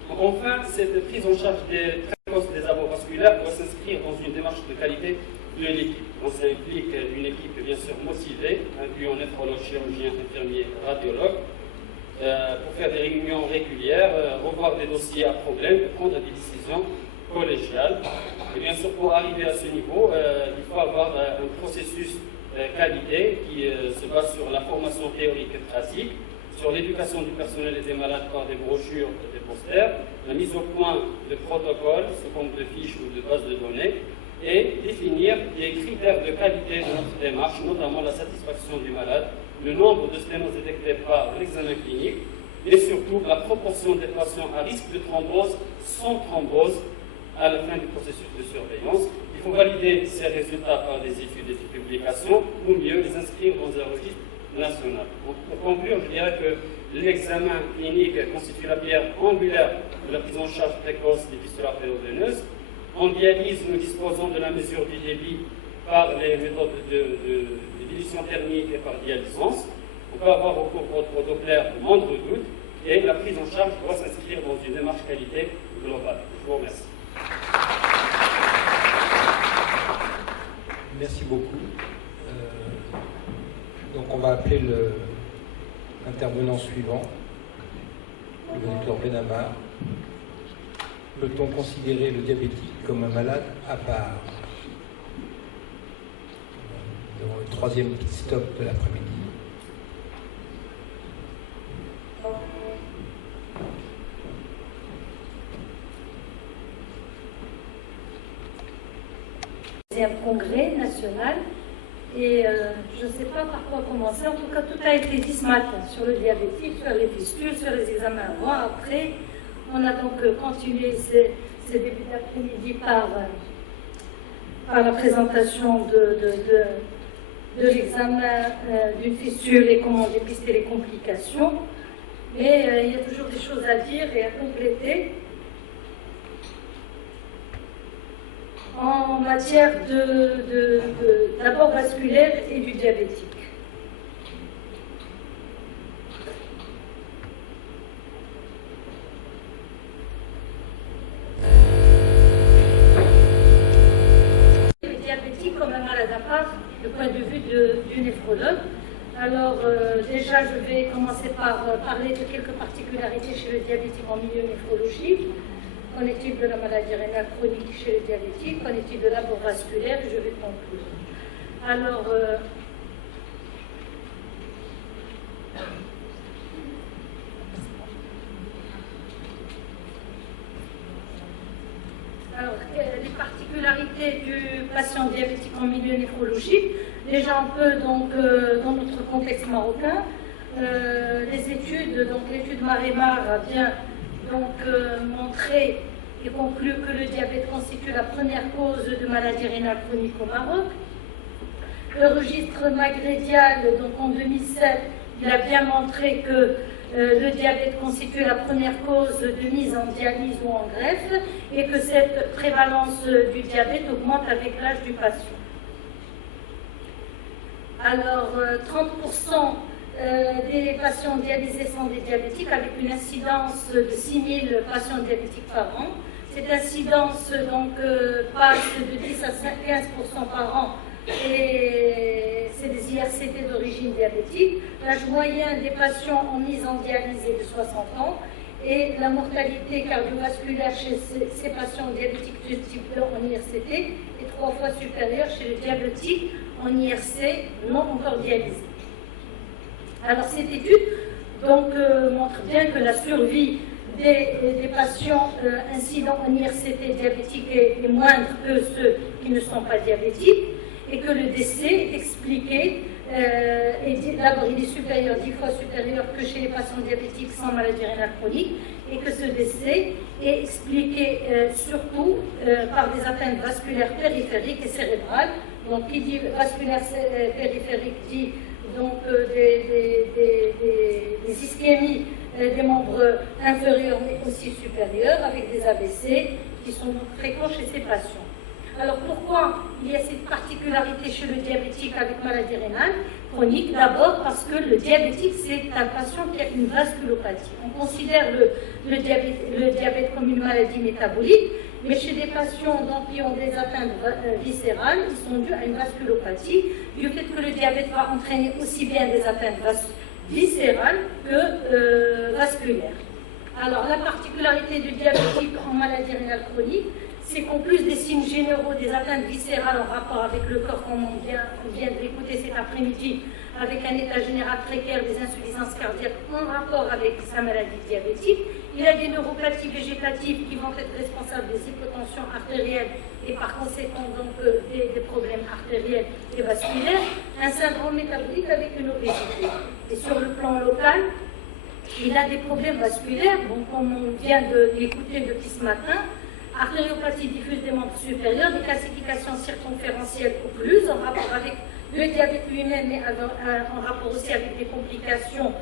Enfin, cette prise en charge des précoces des abords vasculaires doit s'inscrire dans une démarche de qualité de l'équipe. Donc, ça implique une équipe bien sûr motivée, incluant néphrologue, chirurgien, infirmier, radiologue, pour faire des réunions régulières, revoir des dossiers à problème, prendre des décisions collégiales. Et bien sûr, pour arriver à ce niveau, il faut avoir un processus qualité qui se base sur la formation théorique et pratique, sur l'éducation du personnel et des malades par des brochures et des posters, la mise au point de protocoles sous forme de fiches ou de bases de données, et définir les critères de qualité de notre démarche, notamment la satisfaction du malade, le nombre de sténoses détectées par l'examen clinique, et surtout la proportion des patients à risque de thrombose sans thrombose à la fin du processus de surveillance. Il faut valider ces résultats par des études et des publications, ou mieux les inscrire dans un registre national. Donc, pour conclure, je dirais que l'examen clinique constitue la pierre angulaire de la prise en charge précoce des fistules artério-veineuses. En dialyse, nous disposons de la mesure du débit par les méthodes de dilution thermique et par dialysance. On peut avoir recours au Doppler le moindre doute, et la prise en charge doit s'inscrire dans une démarche qualité globale. Je vous remercie. Merci beaucoup. Donc on va appeler l'intervenant suivant, le docteur Benamar. Peut-on considérer le diabétique comme un malade à part? Nous avons le troisième pit stop de l'après-midi. C'est un congrès national et je ne sais pas par quoi commencer. En tout cas, tout a été dit ce matin sur le diabétique, sur les fistules, sur les examens avant, après. On a donc continué ces débuts d'après-midi par la présentation de l'examen d'une fistule et comment dépister les complications. Mais il y a toujours des choses à dire et à compléter. En matière d'abord vasculaire et du diabétique. Le diabétique comme un malade à part, du point de vue du néphrologue. Alors déjà, je vais commencer par parler de quelques particularités chez le diabétique en milieu néphrologique. Qu'en est-il de la maladie rénale chronique chez les diabétiques? Qu'en est-il de l'abord vasculaire? Et je vais conclure. Alors, les particularités du patient diabétique en milieu néphrologique. Déjà un peu donc, dans notre contexte marocain, les études, donc l'étude Marémar a bien montré et conclu que le diabète constitue la première cause de maladie rénale chronique au Maroc. Le registre magrédial, donc en 2007, il a bien montré que le diabète constitue la première cause de mise en dialyse ou en greffe et que cette prévalence du diabète augmente avec l'âge du patient. Alors, 30% des patients dialysés sont des diabétiques avec une incidence de 6000 patients diabétiques par an. Cette incidence donc, passe de 10 à 15% par an et c'est des IRCT d'origine diabétique. L'âge moyen des patients en mise en dialyse est de 60 ans et la mortalité cardiovasculaire chez ces patients diabétiques de type 2 en IRCT est 3 fois supérieure chez les diabétiques en IRC non encore dialysés. Alors cette étude donc, montre bien que la survie des patients incidents en IRCT diabétique est moindre que ceux qui ne sont pas diabétiques et que le décès est expliqué, d'abord il est supérieur, 10 fois supérieur que chez les patients diabétiques sans maladie rénale chronique et que ce décès est expliqué surtout par des atteintes vasculaires périphériques et cérébrales. Donc qui dit vasculaire périphérique dit donc des ischémies des membres inférieurs mais aussi supérieurs avec des AVC qui sont donc fréquents chez ces patients. Alors pourquoi il y a cette particularité chez le diabétique avec maladie rénale chronique? D'abord parce que le diabétique c'est un patient qui a une vasculopathie. On considère le diabète comme une maladie métabolique, mais chez des patients donc, qui ont des atteintes viscérales, ils sont dus à une vasculopathie, du fait que le diabète va entraîner aussi bien des atteintes viscérale que vasculaire. Alors, la particularité du diabétique en maladie rénale chronique, c'est qu'en plus des signes généraux, des atteintes viscérales en rapport avec le corps, comme on vient de l'écouter cet après-midi, avec un état général précaire, des insuffisances cardiaques en rapport avec sa maladie diabétique, il y a des neuropathies végétatives qui vont être responsables des hypotensions artérielles et par conséquent donc des problèmes artériels et vasculaires, un syndrome métabolique avec une obésité. Et sur le plan local, il a des problèmes vasculaires, donc comme on vient de l'écouter depuis ce matin, artériopathie diffuse des membres supérieurs, des calcifications circonférentielles occluses en rapport avec le diabète lui-même, mais en rapport aussi avec des complications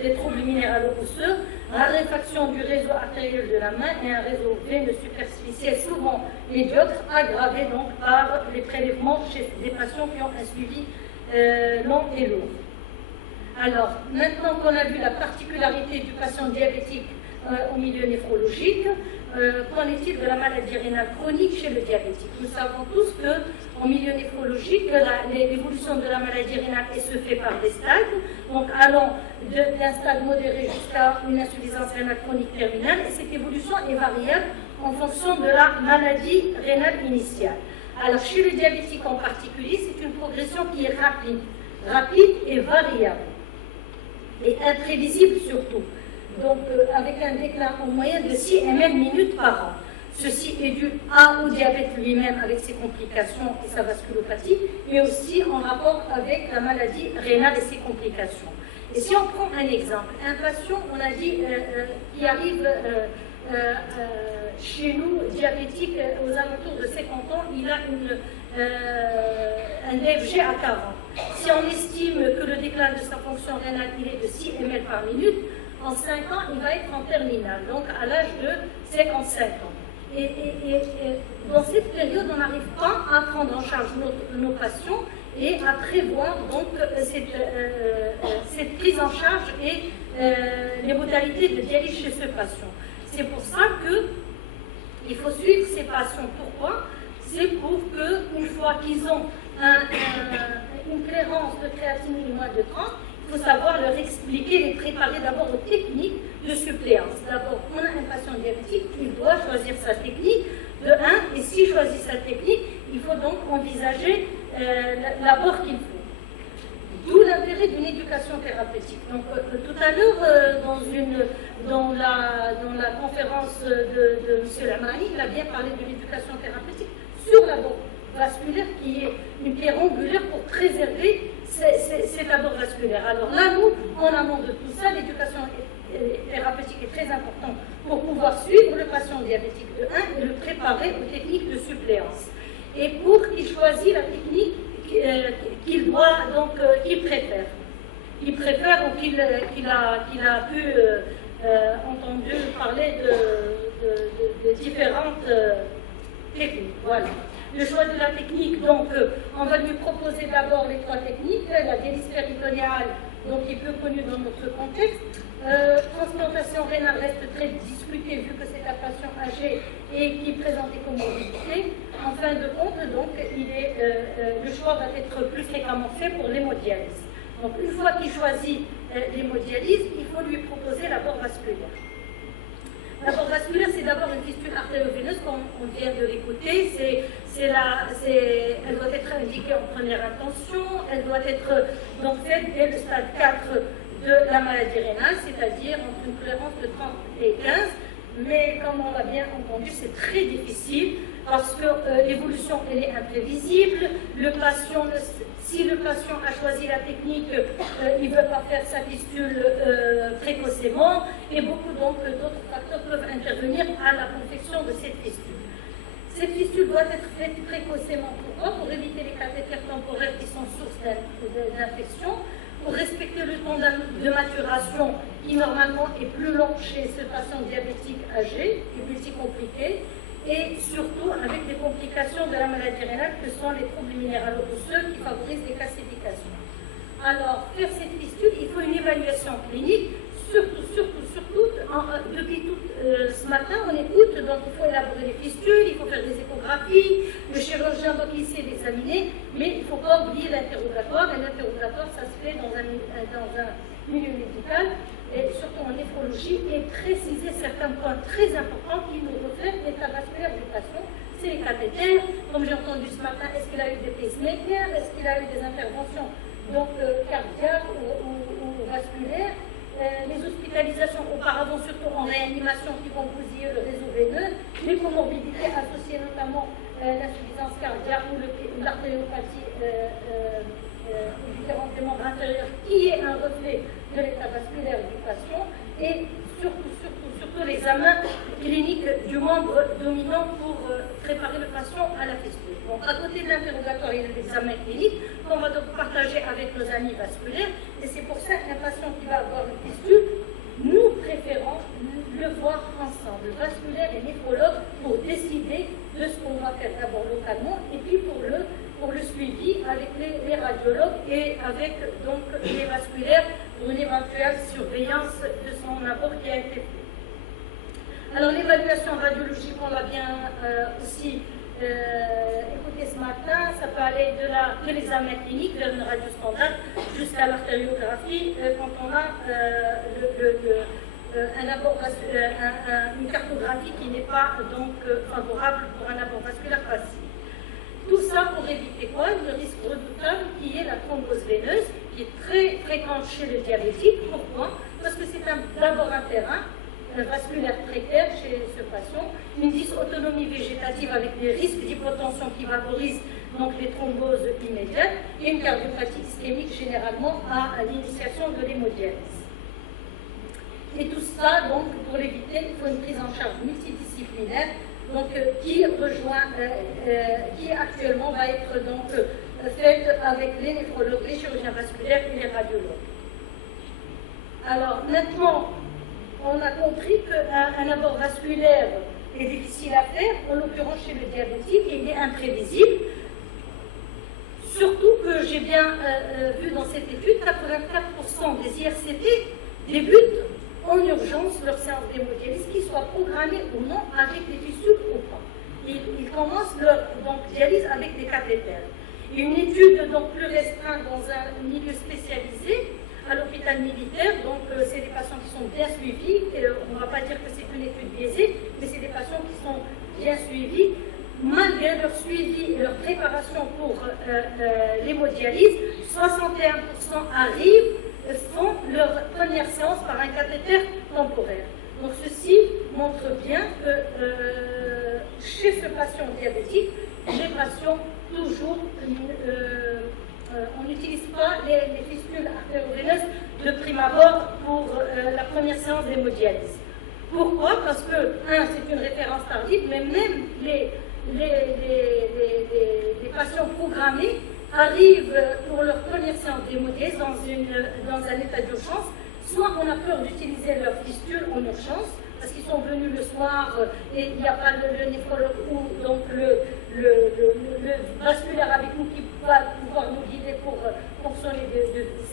des troubles minéralo-osseux, raréfaction du réseau artériel de la main et un réseau veineux superficiel souvent médiocre, aggravé donc par les prélèvements chez des patients qui ont un suivi long et lourd. Alors, maintenant qu'on a vu la particularité du patient diabétique au milieu néphrologique, qu'en est-il de la maladie rénale chronique chez le diabétique? Nous savons tous qu'en milieu néphrologique, l'évolution de la maladie rénale se fait par des stades, donc allant d'un stade modéré jusqu'à une insuffisance rénale chronique terminale, et cette évolution est variable en fonction de la maladie rénale initiale. Alors, chez le diabétique en particulier, c'est une progression qui est rapide et variable, et imprévisible surtout. Donc avec un déclin en moyenne de 6 ml minutes par an. Ceci est dû au diabète lui-même avec ses complications et sa vasculopathie, mais aussi en rapport avec la maladie rénale et ses complications. Et si on prend un exemple, un patient, on a dit, qui arrive chez nous, diabétique, aux alentours de 50 ans, il a un DFG à 40. Si on estime que le déclin de sa fonction rénale il est de 6 ml par minute, en 5 ans, il va être en terminale, donc à l'âge de 55 ans. Et dans cette période, on n'arrive pas à prendre en charge nos patients et à prévoir donc cette prise en charge et les modalités de dialyse chez ce patient. C'est pour ça qu'il faut suivre ces patients. Pourquoi? C'est pour qu'une fois qu'ils ont une clairance de créatinine de moins de 30, il faut savoir leur expliquer, les préparer d'abord aux techniques de suppléance. D'abord, on a un patient diabétique, il doit choisir sa technique de 1, et s'il choisit sa technique, il faut donc envisager l'abord qu'il faut. D'où l'intérêt d'une éducation thérapeutique. Donc, tout à l'heure, dans la conférence de M. Lamani, il a bien parlé de l'éducation thérapeutique sur l'abord vasculaire, qui est une pierre angulaire pour préserver cet abord vasculaire. Alors là, nous, en amont de tout ça, l'éducation thérapeutique est très importante pour pouvoir suivre le patient diabétique de 1 et le préparer aux techniques de suppléance. Et pour qu'il choisisse la technique qu'il préfère. Qu'il préfère ou qu'il a pu entendu parler de différentes techniques. Voilà. Le choix de la technique, donc, on va lui proposer d'abord les 3 techniques. La dialyse péritonéale, donc, qui est peu connue dans notre contexte. Transplantation rénale reste très discutée vu que c'est un patient âgé et qui présente des comorbidités. En fin de compte, donc, le choix va être plus fréquemment fait pour l'hémodialyse. Donc, une fois qu'il choisit l'hémodialyse, il faut lui proposer l'abord vasculaire. L'abord vasculaire, c'est d'abord une fistule artério-veineuse, comme on vient de l'écouter. Elle doit être indiquée en première intention, elle doit être donc faite dès le stade 4 de la maladie rénale, c'est-à-dire entre une clairance de 30 et 15. Mais comme on l'a bien entendu, c'est très difficile parce que l'évolution elle est imprévisible. Si le patient a choisi la technique, il ne veut pas faire sa fistule précocement, et beaucoup d'autres facteurs peuvent intervenir à la confection de cette fistule. Cette fistule doit être faite précocement. Pourquoi? Pour éviter les cathéters temporaires qui sont source d'infection, pour respecter le temps de maturation qui normalement est plus long chez ce patient diabétique âgé et multicompliqué, et surtout avec des complications de la maladie rénale que sont les troubles minéralo-osseux qui favorisent les calcifications. Alors, faire cette fistule, il faut une évaluation clinique, surtout, depuis tout ce matin, on écoute, donc il faut élaborer les fistules, il faut faire des échographies, le chirurgien doit essayer d'examiner, mais il ne faut pas oublier l'interrogatoire, et l'interrogatoire, ça se fait dans un milieu médical, et surtout en néphrologie, et préciser certains points très importants qui nous reflètent l'état vasculaire du patient. C'est les cathéters, comme j'ai entendu ce matin, est-ce qu'il a eu des pacemakers, est-ce qu'il a eu des interventions donc, cardiaques ou vasculaires, les hospitalisations auparavant, surtout en réanimation, qui vont bousiller le réseau veineux, les comorbidités associées notamment l'insuffisance cardiaque ou l'artériopathie différentes des membres intérieurs, qui est un reflet de l'état vasculaire du patient, et surtout l'examen clinique du membre dominant pour préparer le patient à la fistule. Donc, à côté de l'interrogatoire, il y a l'examen clinique qu'on va donc partager avec nos amis vasculaires, et c'est pour ça qu'un patient qui va avoir une fistule, nous préférons le voir ensemble, vasculaire et néphrologue, pour décider de ce qu'on va faire d'abord localement, et puis pour le suivi avec les radiologues et avec donc les vasculaires pour une éventuelle surveillance de son abord qui a été fait. Alors l'évaluation radiologique, on l'a bien aussi écouté ce matin, ça peut aller de l'examen clinique vers une radio standard jusqu'à l'artériographie quand on a une cartographie qui n'est pas donc favorable pour un abord vasculaire passif. Tout ça pour éviter quoi? Le risque redoutable qui est la thrombose veineuse, qui est très fréquente chez les diabétiques. Pourquoi? Parce que c'est d'abord un terrain vasculaire précaire chez ce patient, une dysautonomie végétative avec des risques d'hypotension qui favorisent donc les thromboses immédiates, et une cardiopathie ischémique généralement à l'initiation de l'hémodialyse. Et tout ça, donc, pour l'éviter, il faut une prise en charge multidisciplinaire, donc, qui actuellement va être donc, faite avec les néphrologues, les chirurgiens vasculaires et les radiologues. Alors, maintenant, on a compris qu'un abord vasculaire est difficile à faire, en l'occurrence chez le diabétique, et il est imprévisible. Surtout que j'ai bien vu dans cette étude, 84% des IRCT débutent en urgence leur séance d'hémodialyse, qu'ils soient programmés ou non avec des fistules ou pas. Ils commencent leur dialyse avec des cathéters. Une étude donc plus restreinte dans un milieu spécialisé à l'hôpital militaire, donc c'est des patients qui sont bien suivis, on ne va pas dire que c'est une étude biaisée, mais c'est des patients qui sont bien suivis. Malgré leur suivi et leur préparation pour l'hémodialyse, 61% font leur première séance par un cathéter temporaire. Donc ceci montre bien que chez ce patient diabétique, les patients toujours, on n'utilise pas les fistules artério-veineuses de prime abord pour la première séance d'hémodialyse. Pourquoi? Parce que, c'est une référence tardive, mais même les patients programmés arrivent pour leur première séance d'hémodialyse dans un état d'urgence. Soit on a peur d'utiliser leur fistule en urgence, parce qu'ils sont venus le soir et il n'y a pas le néphrologue ou donc le vasculaire avec nous qui va pouvoir nous guider pour fonctionner de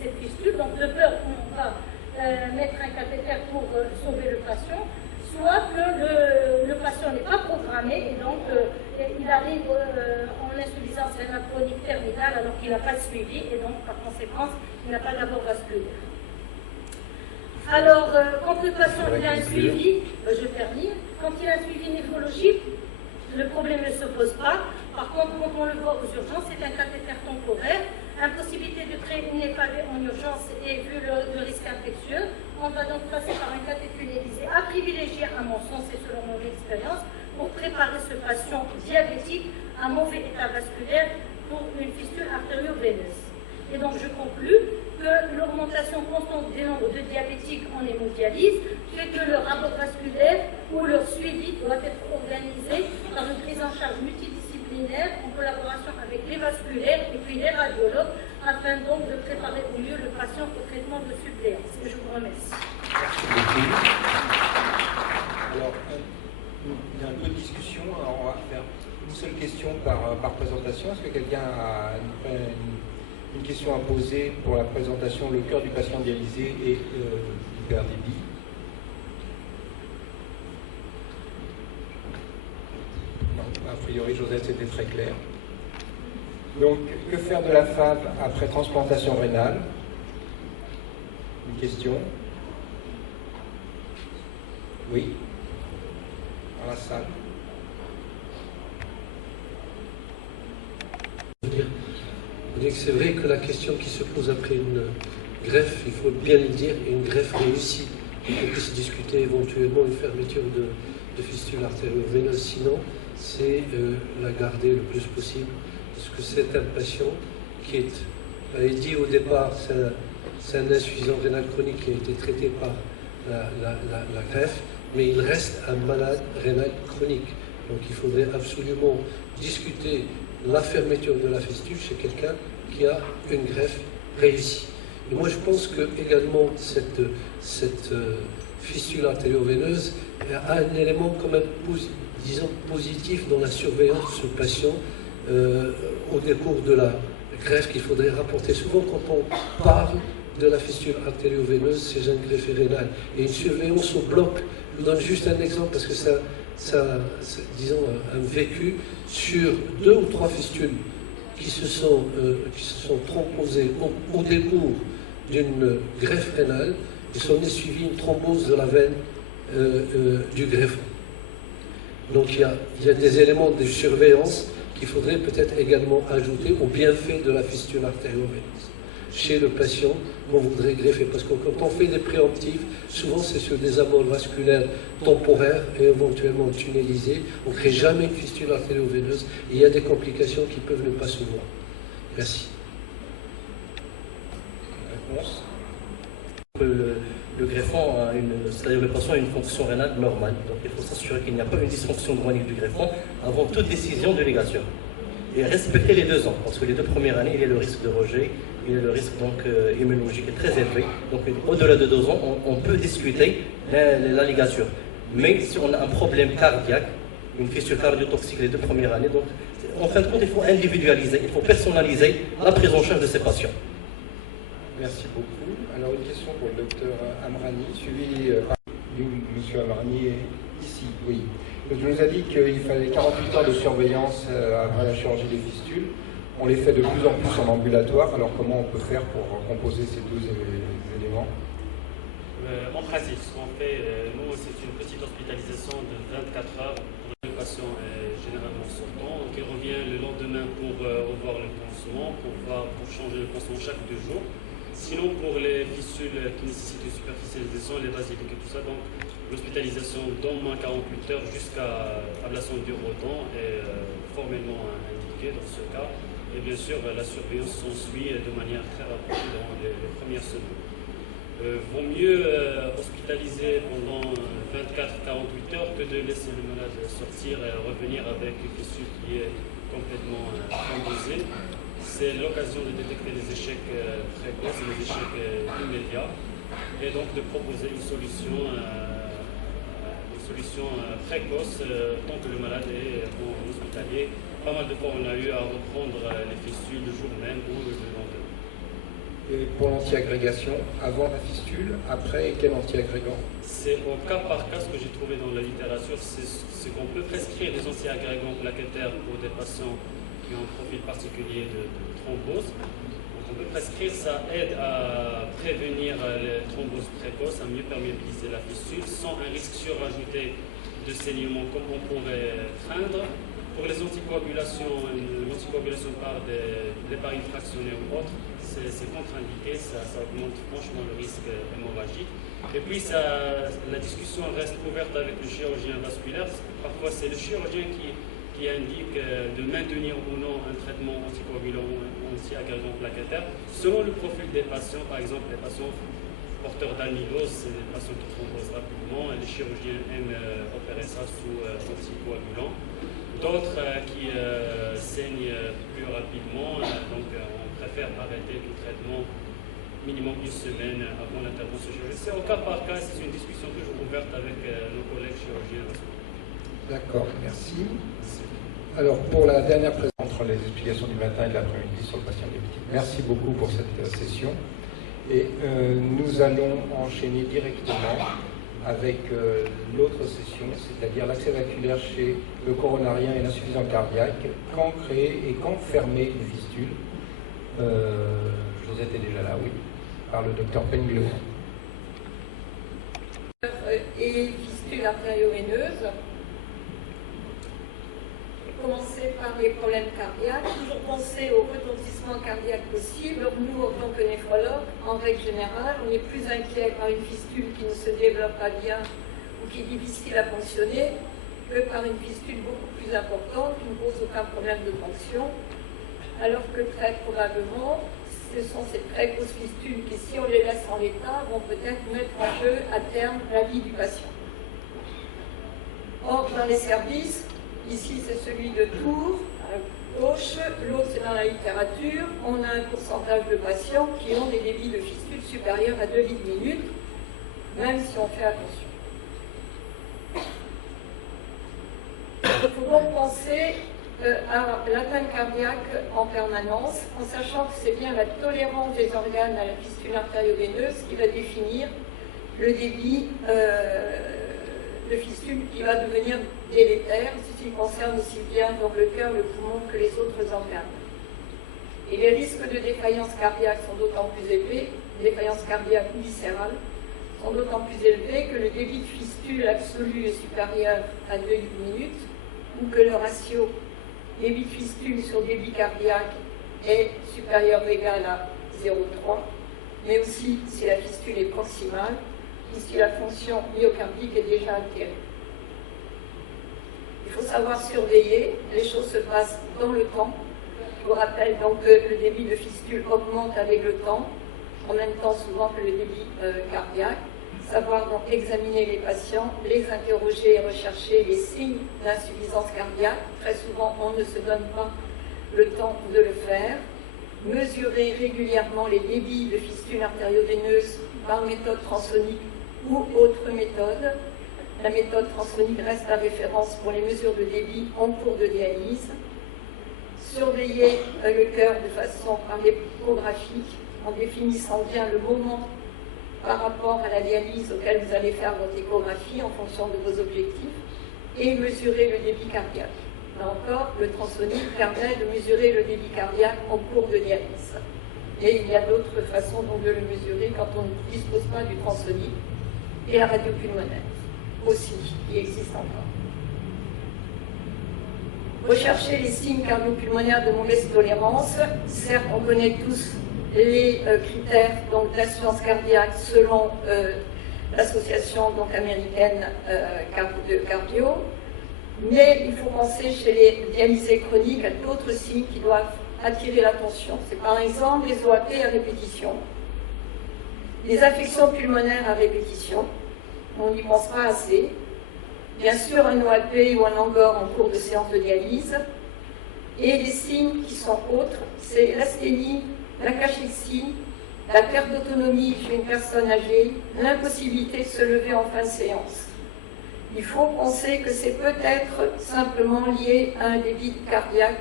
cette fistule. Donc de peur qu'on va mettre un cathéter pour sauver le patient, soit que le patient n'est pas programmé et donc il arrive en insuffisance rénale chronique terminale alors qu'il n'a pas de suivi et donc par conséquence il n'a pas d'abord vasculaire. Alors, quand le patient il a un suivi, je termine, quand il a un suivi néphrologique, le problème ne se pose pas. Par contre, quand on le voit aux urgences, c'est un cathéter temporaire, impossibilité de créer une EPAV en urgence et vu le risque infectieux, on va donc passer par un cathéter tunélisé à privilégier, à mon sens et selon mon expérience, pour préparer ce patient diabétique à mauvais état vasculaire pour une fistule artério-veineuse. Et donc je conclus que l'augmentation constante des nombres de diabétiques en hémodialyse fait que leur abord vasculaire ou leur suivi doit être organisé par une prise en charge multidisciplinaire en collaboration avec les vasculaires et puis les radiologues afin donc de préparer au mieux le patient au traitement de suppléance. Et je vous remercie. Merci beaucoup. Alors, il y a un peu de discussion. Alors, on va faire une seule question par présentation. Est-ce que quelqu'un a une question à poser pour la présentation, le cœur du patient dialysé et l'hyperdébit? Non, a priori, Josette, c'était très clair. Donc, que faire de la FAV après transplantation rénale? Une question? Oui? Dans la salle. C'est vrai que la question qui se pose après une greffe, il faut bien le dire, est une greffe réussie. Il faut puisse discuter éventuellement une fermeture de fistule artério-veineuse. Sinon, c'est la garder le plus possible. Parce que c'est un patient qui est, j'avais dit au départ, c'est un insuffisant rénal chronique qui a été traité par la greffe, mais il reste un malade rénal chronique. Donc il faudrait absolument discuter la fermeture de la fistule chez quelqu'un qui a une greffe réussie. Et moi je pense que également cette fistule artério-veineuse a un élément quand même disons positif dans la surveillance de ce patient au décours de la greffe qu'il faudrait rapporter. Souvent quand on parle de la fistule artério-veineuse, c'est un greffé rénal. Et une surveillance au bloc, je vous donne juste un exemple parce que ça disons, un vécu sur 2 ou 3 fistules qui se sont thrombosées au décours d'une greffe rénale, et s'en est suivi une thrombose de la veine du greffon. Donc il y a des éléments de surveillance qu'il faudrait peut-être également ajouter au bienfait de la fistule artério-veineuse chez le patient qu'on voudrait greffer. Parce que quand on fait des préemptifs, souvent c'est sur des amours vasculaires temporaires et éventuellement tunnelisés. On ne crée jamais une fistule artério-veineuse et il y a des complications qui peuvent ne pas se voir. Merci. Réponse? Le greffon, c'est-à-dire le patient a une fonction rénale normale. Donc il faut s'assurer qu'il n'y a pas une dysfonction chronique du greffon avant toute décision de ligation. Et respecter les 2 ans, parce que les 2 premières années, il y a le risque de rejet, il y a le risque donc, immunologique est très élevé. Donc au-delà de 2 ans, on peut discuter la ligature. Mais si on a un problème cardiaque, une fistule cardiotoxique les 2 premières années, donc en fin de compte, il faut individualiser, il faut personnaliser la prise en charge de ces patients. Merci beaucoup. Alors une question pour le docteur Amrani, suivi par M. Amrani est ici, oui. Il nous a dit qu'il fallait 48 heures de surveillance après la chirurgie des fistules. On les fait de plus en plus en ambulatoire, alors comment on peut faire pour composer ces 2 éléments? En pratique, ce qu'on fait, nous, c'est une petite hospitalisation de 24 heures pour le patient généralement sortant, qui revient le lendemain pour revoir le pansement, pour changer le pansement chaque 2 jours. Sinon, pour les fistules qui nécessitent une superficialisation, les basiliques et tout ça, donc l'hospitalisation d'au moins 48 heures jusqu'à ablation du rodent est formellement indiquée dans ce cas. Et bien sûr, la surveillance s'ensuit de manière très rapide dans les premières semaines. Vaut mieux hospitaliser pendant 24-48 heures que de laisser le malade sortir et revenir avec une fistule qui est complètement thrombosée. C'est l'occasion de détecter les échecs précoces, les échecs immédiats, et donc de proposer une solution précoce tant que le malade est en hospitalier. Pas mal de fois, on a eu à reprendre les fistules le jour même ou le lendemain. Et pour l'antiagrégation, avant la fistule, après, quel antiagrégant? C'est au cas par cas, ce que j'ai trouvé dans la littérature, c'est qu'on peut prescrire des antiagrégants plaquettaires pour des patients qui ont un profil particulier de thrombose. Donc on peut prescrire, ça aide à prévenir les thromboses précoces, à mieux perméabiliser la fistule, sans un risque surajouté de saignement comme on pourrait craindre. Pour les anticoagulations, l'anticoagulation par des l'héparine fractionnée ou autre, c'est contre-indiqué, ça augmente franchement le risque hémorragique. Et puis la discussion reste ouverte avec le chirurgien vasculaire. Parfois c'est le chirurgien qui indique de maintenir ou non un traitement anticoagulant ou anti-agrégant plaquettaire selon le profil des patients. Par exemple, les patients porteurs d'amylose, c'est des patients qui thrombosent rapidement, et les chirurgiens aiment opérer ça sous anticoagulant. D'autres qui saignent plus rapidement, donc on préfère arrêter le traitement minimum 1 semaine avant l'intervention chirurgicale. C'est au cas par cas, c'est une discussion toujours ouverte avec nos collègues chirurgiens. D'accord, merci. Alors pour la dernière présence entre les explications du matin et de l'après-midi sur le patient diabétique, merci beaucoup pour cette session. Et nous allons enchaîner directement avec l'autre session, c'est-à-dire l'accès vaculaire chez le coronarien et l'insuffisance cardiaque, quand créer et quand fermer une fistule. Josette est déjà là, oui, par le docteur Penmilo. Et fistule artério-veineuse. Commencer par les problèmes cardiaques, toujours penser au retentissement cardiaque possible. Nous, en tant que néphrologues, en règle générale, on est plus inquiet par une fistule qui ne se développe pas bien ou qui est difficile à fonctionner que par une fistule beaucoup plus importante qui ne pose aucun problème de fonction, alors que très probablement, ce sont ces très grosses fistules qui, si on les laisse en l'état, vont peut-être mettre en jeu à terme la vie du patient. Or, dans les services, ici, c'est celui de Tours, à gauche, l'autre, c'est dans la littérature. On a un pourcentage de patients qui ont des débits de fistule supérieurs à 2 litres minute, même si on fait attention. Il faut donc penser à l'atteinte cardiaque en permanence, en sachant que c'est bien la tolérance des organes à la fistule artério-veineuse qui va définir le débit de fistule qui va devenir délétère. Ceci concerne aussi bien donc le cœur, le poumon que les autres organes. Et les risques de défaillance cardiaque sont d'autant plus élevés, défaillance cardiaque viscérale, sont d'autant plus élevés que le débit de fistule absolu est supérieur à 2 litres minute, ou que le ratio débit de fistule sur débit cardiaque est supérieur ou égal à 0,3, mais aussi si la fistule est proximale, ou si la fonction myocardique est déjà altérée. Il faut savoir surveiller, les choses se passent dans le temps. Je vous rappelle donc que le débit de fistule augmente avec le temps, en même temps souvent que le débit cardiaque. Savoir donc examiner les patients, les interroger et rechercher les signes d'insuffisance cardiaque. Très souvent, on ne se donne pas le temps de le faire. Mesurer régulièrement les débits de fistule artério-veineuse par méthode transonique ou autre méthode. La méthode transonique reste la référence pour les mesures de débit en cours de dialyse. Surveiller le cœur de façon par l'échographie, en définissant bien le moment par rapport à la dialyse auquel vous allez faire votre échographie en fonction de vos objectifs, et mesurer le débit cardiaque. Là encore, le transonique permet de mesurer le débit cardiaque en cours de dialyse. Et il y a d'autres façons donc de le mesurer quand on ne dispose pas du transonique, et la radio pulmonaire aussi, qui existe encore. Rechercher les signes cardio-pulmonaires de mauvaise tolérance. Certes, on connaît tous les critères d'insuffisance cardiaque selon l'association américaine de cardio, mais il faut penser chez les dialysés chroniques à d'autres signes qui doivent attirer l'attention. C'est par exemple les OAP à répétition, les affections pulmonaires à répétition, on n'y pense pas assez, bien sûr un OAP ou un angor en cours de séance de dialyse, et les signes qui sont autres, c'est l'asthénie, la cachexie, la perte d'autonomie chez une personne âgée, l'impossibilité de se lever en fin de séance. Il faut penser que c'est peut-être simplement lié à un débit cardiaque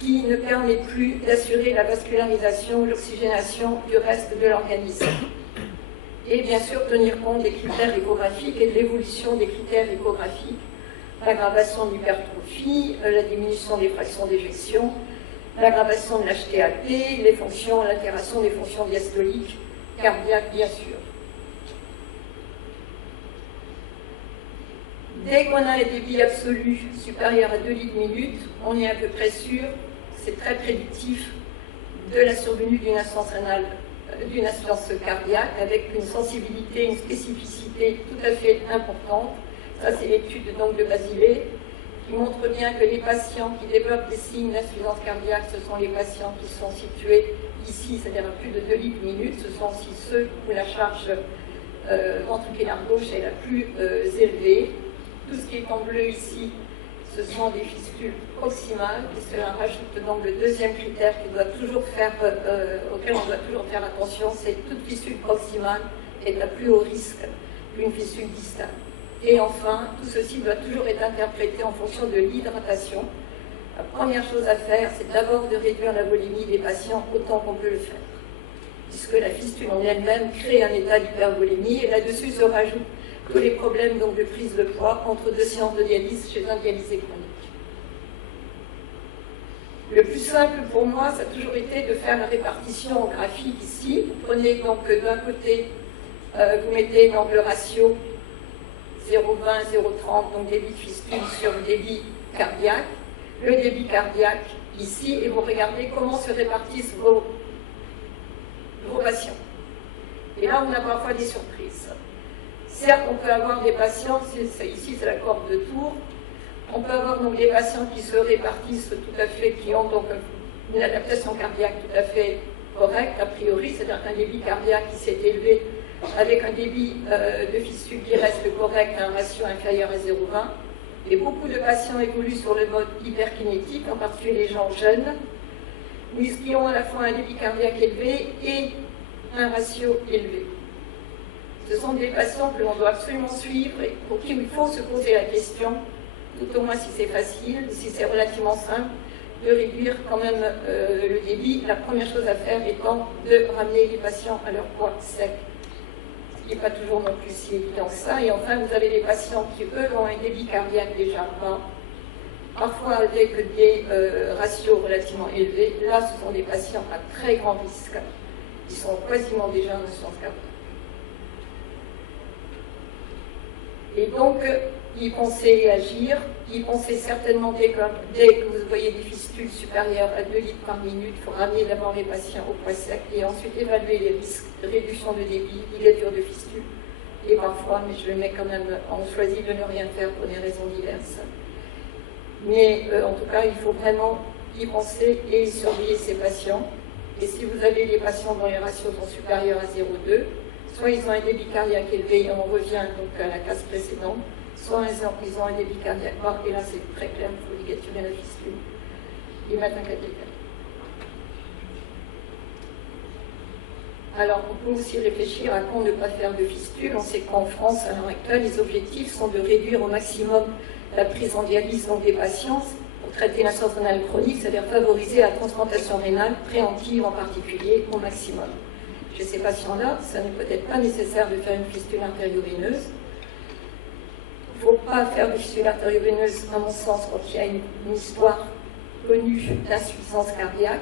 qui ne permet plus d'assurer la vascularisation, l'oxygénation du reste de l'organisme. Et bien sûr tenir compte des critères échographiques et de l'évolution des critères échographiques, l'aggravation de l'hypertrophie, la diminution des fractions d'éjection, l'aggravation de l'HTAP, les fonctions, l'altération des fonctions diastoliques, cardiaques bien sûr. Dès qu'on a un débit absolu supérieur à 2 litres minute, on est à peu près sûr, c'est très prédictif, de la survenue d'une insuffisance rénale, d'une insuffisance cardiaque, avec une sensibilité, une spécificité tout à fait importante. Ça, c'est l'étude donc de Basile, qui montre bien que les patients qui développent des signes d'insuffisance cardiaque, ce sont les patients qui sont situés ici, c'est-à-dire à plus de 2 litres minute, ce sont aussi ceux où la charge ventriculaire gauche est la plus élevée. Tout ce qui est en bleu ici, ce sont des fistules proximales, et cela rajoute donc le deuxième critère auquel on doit toujours faire attention, c'est toute fistule proximale est à plus haut risque qu'une fistule distale. Et enfin, tout ceci doit toujours être interprété en fonction de l'hydratation. La première chose à faire, c'est d'abord de réduire la volémie des patients autant qu'on peut le faire. puisque la fistule en elle-même crée un état d'hypervolémie, et là-dessus se rajoutent tous les problèmes donc, de prise de poids entre 2 séances de dialyse chez un dialysé chronique. Le plus simple pour moi, ça a toujours été de faire la répartition graphique ici. Vous prenez donc d'un côté, vous mettez donc le ratio 0,20, 0,30, donc débit de fistule sur le débit cardiaque, le débit cardiaque ici, et vous regardez comment se répartissent vos patients. Et là, on a parfois des surprises. Certes, on peut avoir des patients, ici c'est la courbe de Tours, on peut avoir donc des patients qui se répartissent tout à fait, qui ont donc une adaptation cardiaque tout à fait correcte, a priori, c'est-à-dire un débit cardiaque qui s'est élevé avec un débit de fistule qui reste correct, un ratio inférieur à 0,20. Et beaucoup de patients évoluent sur le mode hyperkinétique, en particulier les gens jeunes, qui ont à la fois un débit cardiaque élevé et un ratio élevé. Ce sont des patients que l'on doit absolument suivre et pour qui il faut se poser la question, tout au moins si c'est facile, si c'est relativement simple, de réduire quand même le débit. La première chose à faire étant de ramener les patients à leur poids sec. Ce qui n'est pas toujours non plus si évident que ça. Et enfin, vous avez des patients qui, eux, ont un débit cardiaque déjà bas, parfois avec des ratios relativement élevés. Là, ce sont des patients à très grand risque, qui sont quasiment déjà en insuffisance cardiaque. Et donc, y penser et agir, y penser certainement dès que vous voyez des fistules supérieures à 2 litres par minute, il faut ramener d'abord les patients au poids sec et ensuite évaluer les risques de réduction de débit, ligature de fistule. Et parfois, mais je le mets quand même, on choisit de ne rien faire pour des raisons diverses. Mais en tout cas, il faut vraiment y penser et surveiller ces patients. Et si vous avez des patients dont les ratios sont supérieurs à 0,2, soit ils ont un débit cardiaque élevé, et on revient donc à la case précédente, soit ils ont un débit cardiaque bas, et là c'est très clair, il faut ligaturer la fistule et mettre un cathéter. Alors on peut aussi réfléchir à quand ne pas faire de fistule. On sait qu'en France, à l'heure actuelle, les objectifs sont de réduire au maximum la prise en dialyse des patients pour traiter l'insuffisance rénale chronique, c'est-à-dire favoriser la transplantation rénale préemptive en particulier au maximum. Chez ces patients-là, ça n'est peut-être pas nécessaire de faire une fistule artério-veineuse. Il ne faut pas faire de fistule artério-veineuse, à mon sens, quand il y a une histoire connue d'insuffisance cardiaque,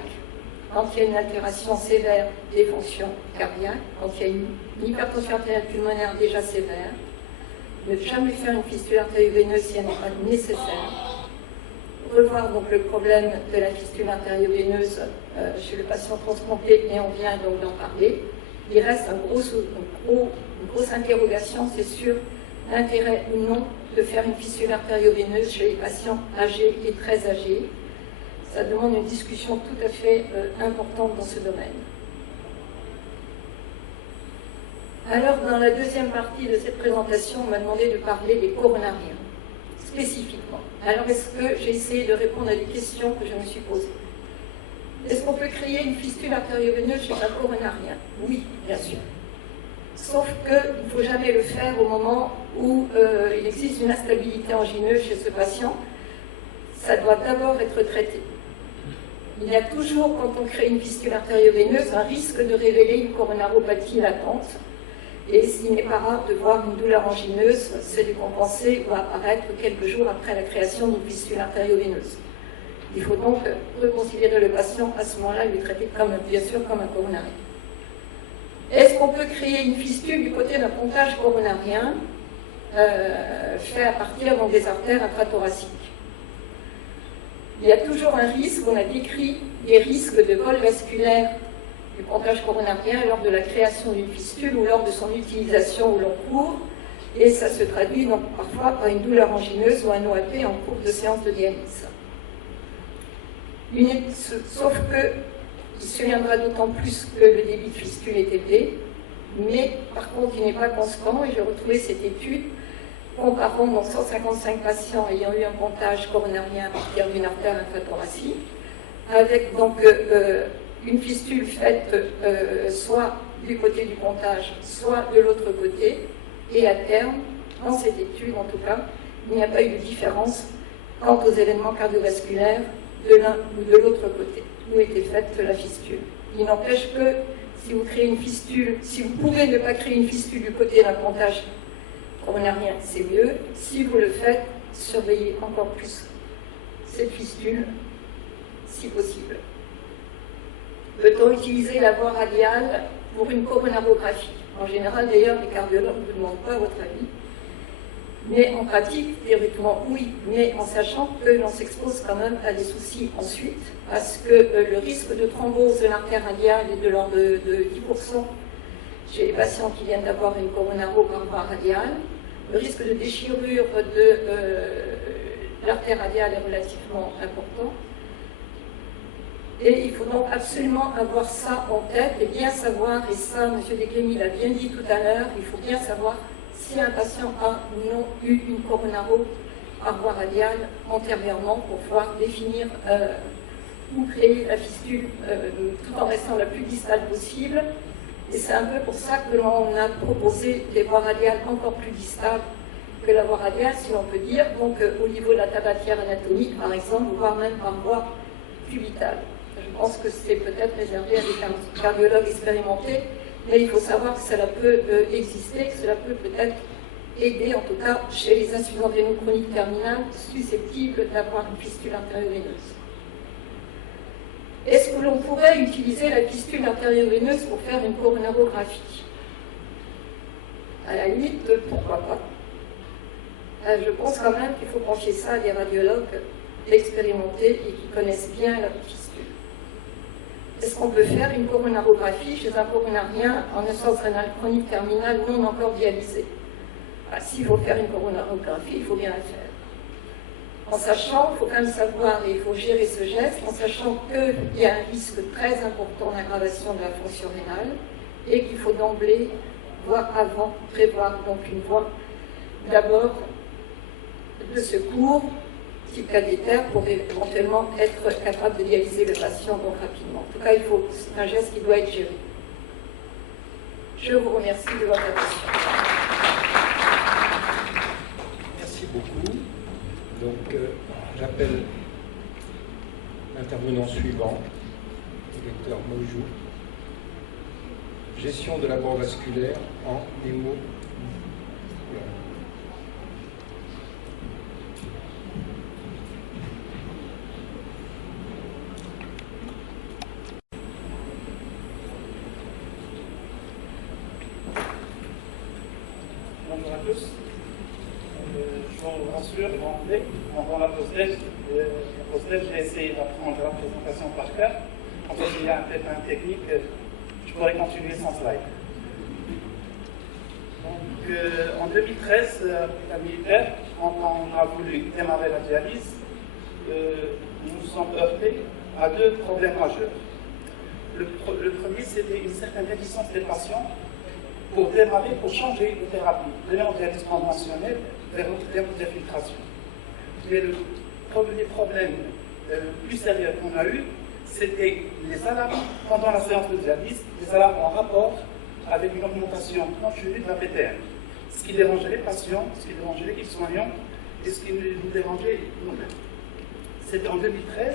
quand il y a une altération sévère des fonctions cardiaques, quand il y a une hypertension artérielle pulmonaire déjà sévère. Ne jamais faire une fistule artério-veineuse si elle n'est pas nécessaire. Revoir donc le problème de la fistule artério-veineuse chez le patient transplanté, et on vient donc d'en parler. Il reste une grosse interrogation, c'est sur l'intérêt ou non de faire une fistule artério-veineuse chez les patients âgés et très âgés. Ça demande une discussion tout à fait importante dans ce domaine. Alors, dans la deuxième partie de cette présentation, on m'a demandé de parler des coronariens, spécifiquement. Alors, est-ce que j'ai essayé de répondre à des questions que je me suis posées? Est-ce qu'on peut créer une fistule artério-veineuse chez un coronarien? Oui, bien sûr. Sauf qu'il ne faut jamais le faire au moment où il existe une instabilité angineuse chez ce patient. Ça doit d'abord être traité. Il y a toujours, quand on crée une fistule artério-veineuse, un risque de révéler une coronaropathie latente. Et s'il n'est pas rare de voir une douleur angineuse se décompenser ou apparaître quelques jours après la création d'une fistule artério-veineuse. Il faut donc reconsidérer le patient à ce moment-là et le traiter bien sûr comme un coronarien. Est-ce qu'on peut créer une fistule du côté d'un pontage coronarien fait à partir donc, des artères intrathoraciques? Il y a toujours un risque, on a décrit des risques de vol vasculaire du pontage coronarien lors de la création d'une fistule ou lors de son utilisation au long cours, et ça se traduit donc parfois par une douleur angineuse ou un OAP en cours de séance de dialyse. Sauf qu'il se viendra d'autant plus que le débit de fistule est élevé, mais par contre il n'est pas constant, et j'ai retrouvé cette étude comparant donc 155 patients ayant eu un pontage coronarien à partir d'une artère infrathoracique, avec donc une fistule faite soit du côté du pontage, soit de l'autre côté, et à terme, dans cette étude en tout cas, il n'y a pas eu de différence quant aux événements cardiovasculaires de l'un ou de l'autre côté, où était faite la fistule. Il n'empêche que si vous créez une fistule, si vous pouvez ne pas créer une fistule du côté d'un pontage coronarien, c'est mieux. Si vous le faites, surveillez encore plus cette fistule, si possible. Peut-on utiliser la voie radiale pour une coronarographie? En général, d'ailleurs, les cardiologues ne vous demandent pas votre avis. Mais en pratique, théoriquement, oui, mais en sachant que l'on s'expose quand même à des soucis ensuite, parce que le risque de thrombose de l'artère radiale est de l'ordre de 10% chez les patients qui viennent d'avoir une coronaro par voie radiale. Le risque de déchirure de l'artère radiale est relativement important. Et il faut donc absolument avoir ça en tête et bien savoir, et ça, M. Desclémy l'a bien dit tout à l'heure, il faut bien savoir si un patient a ou non eu une coronaro par voie radiale antérieurement pour pouvoir définir ou créer la fistule tout en restant la plus distale possible. Et c'est un peu pour ça que l'on a proposé des voies radiales encore plus distales que la voie radiale, si l'on peut dire, donc au niveau de la tabatière anatomique, par exemple, voire même par voie cubitale. Je pense que c'est peut-être réservé à des cardiologues expérimentés, mais il faut savoir que cela peut exister, que cela peut peut-être aider, en tout cas chez les insuffisants rénaux chroniques terminales susceptibles d'avoir une fistule artério-veineuse. Est-ce que l'on pourrait utiliser la fistule artério-veineuse pour faire une coronarographie? À la limite, pourquoi pas? Je pense quand même qu'il faut confier ça à des radiologues expérimentés et qui connaissent bien la fistule. Est-ce qu'on peut faire une coronarographie chez un coronarien en insuffisance rénale chronique terminale non encore dialysée? S'il faut faire une coronarographie, il faut bien la faire. En sachant, il faut quand même savoir, et il faut gérer ce geste, en sachant qu'il y a un risque très important d'aggravation de la fonction rénale et qu'il faut d'emblée, voire avant, prévoir donc une voie d'abord de secours type cathéter pour éventuellement être capable de dialyser le patient donc rapidement. En tout cas, c'est un geste qui doit être géré. Je vous remercie de votre attention. Merci beaucoup. Donc, j'appelle l'intervenant suivant, le docteur Mojou. Gestion de l'abord vasculaire en hémo. Bonjour à tous. Je vous rassure, dans la pause déj, j'ai essayé d'apprendre la présentation par cœur. En fait, il y a peut-être un technique, je pourrais continuer sans slide. Donc, en 2013, l'hôpital militaire, quand on a voulu démarrer la dialyse, nous nous sommes heurtés à deux problèmes majeurs. Le premier, c'était une certaine réticence des patients pour démarrer, pour changer de thérapie, de l'hémodialyse conventionnelle vers l'hémodinfiltration. Mais le premier problème plus sérieux qu'on a eu, c'était les alarmes pendant la séance de dialyse, les alarmes en rapport avec une augmentation continue de la PTM. Ce qui dérangeait les patients, ce qui dérangeait l'équipe soignante et ce qui nous dérangeait nous-mêmes. C'était en 2013,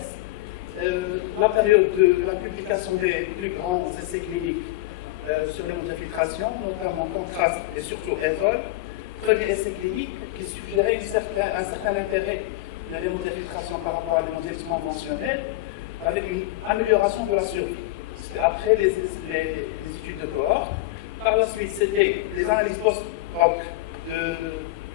la période de la publication des plus grands essais cliniques sur l'hémodinfiltration, notamment Contraste et surtout EVOL, premier essai clinique qui suggérait un certain intérêt de l'hémodinfiltration par rapport à l'hémodialyse conventionnelle, avec une amélioration de la survie. C'était après les études de cohorte. Par la suite, c'était les analyses post-hoc de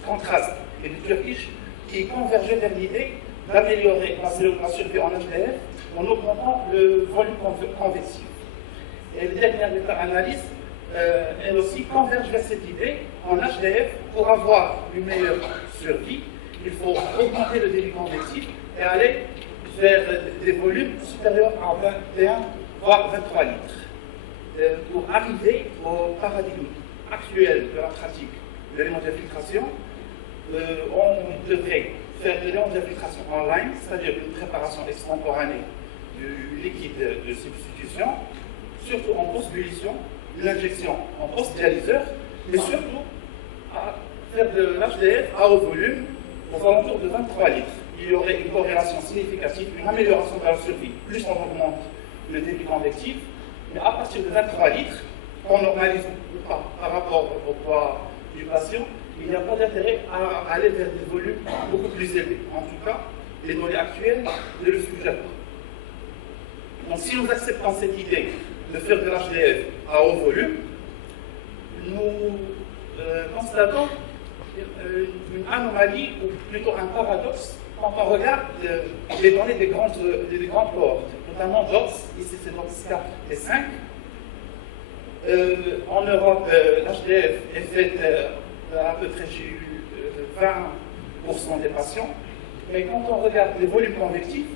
Contraste et du Turkish qui convergeaient vers l'idée d'améliorer la survie en HDF en augmentant le volume convectif. Et les dernières méta-analyses, elles aussi convergent vers cette idée. En HDF, pour avoir une meilleure survie, il faut augmenter le débit convectif et aller vers des volumes supérieurs à 21 voire 23 litres. Pour arriver au paradigme actuel de la pratique de l'hémodinfiltration, on devrait faire de l'hémodinfiltration en line, c'est-à-dire une préparation extemporanée du liquide de substitution, surtout en post-dilution, une injection en post-dialyseur, mais surtout à faire de l'HDF à haut volume aux alentours de 23 litres. Il y aurait une corrélation significative, une amélioration de la survie. Plus on augmente le débit convectif, Mais à partir de 23 litres, qu'on normalise par rapport au poids du patient, il n'y a pas d'intérêt à aller vers des volumes beaucoup plus élevés. En tout cas, les données actuelles ne le suggèrent pas. Donc si nous acceptons cette idée de faire de l'HDF à haut volume, nous constatons une anomalie, ou plutôt un paradoxe, quand on regarde les données des grandes cohortes, notamment DOTS, ici c'est DOTS 4 et 5. En Europe, l'HDF est faite à peu près chez 20% des patients, mais quand on regarde les volumes convectifs,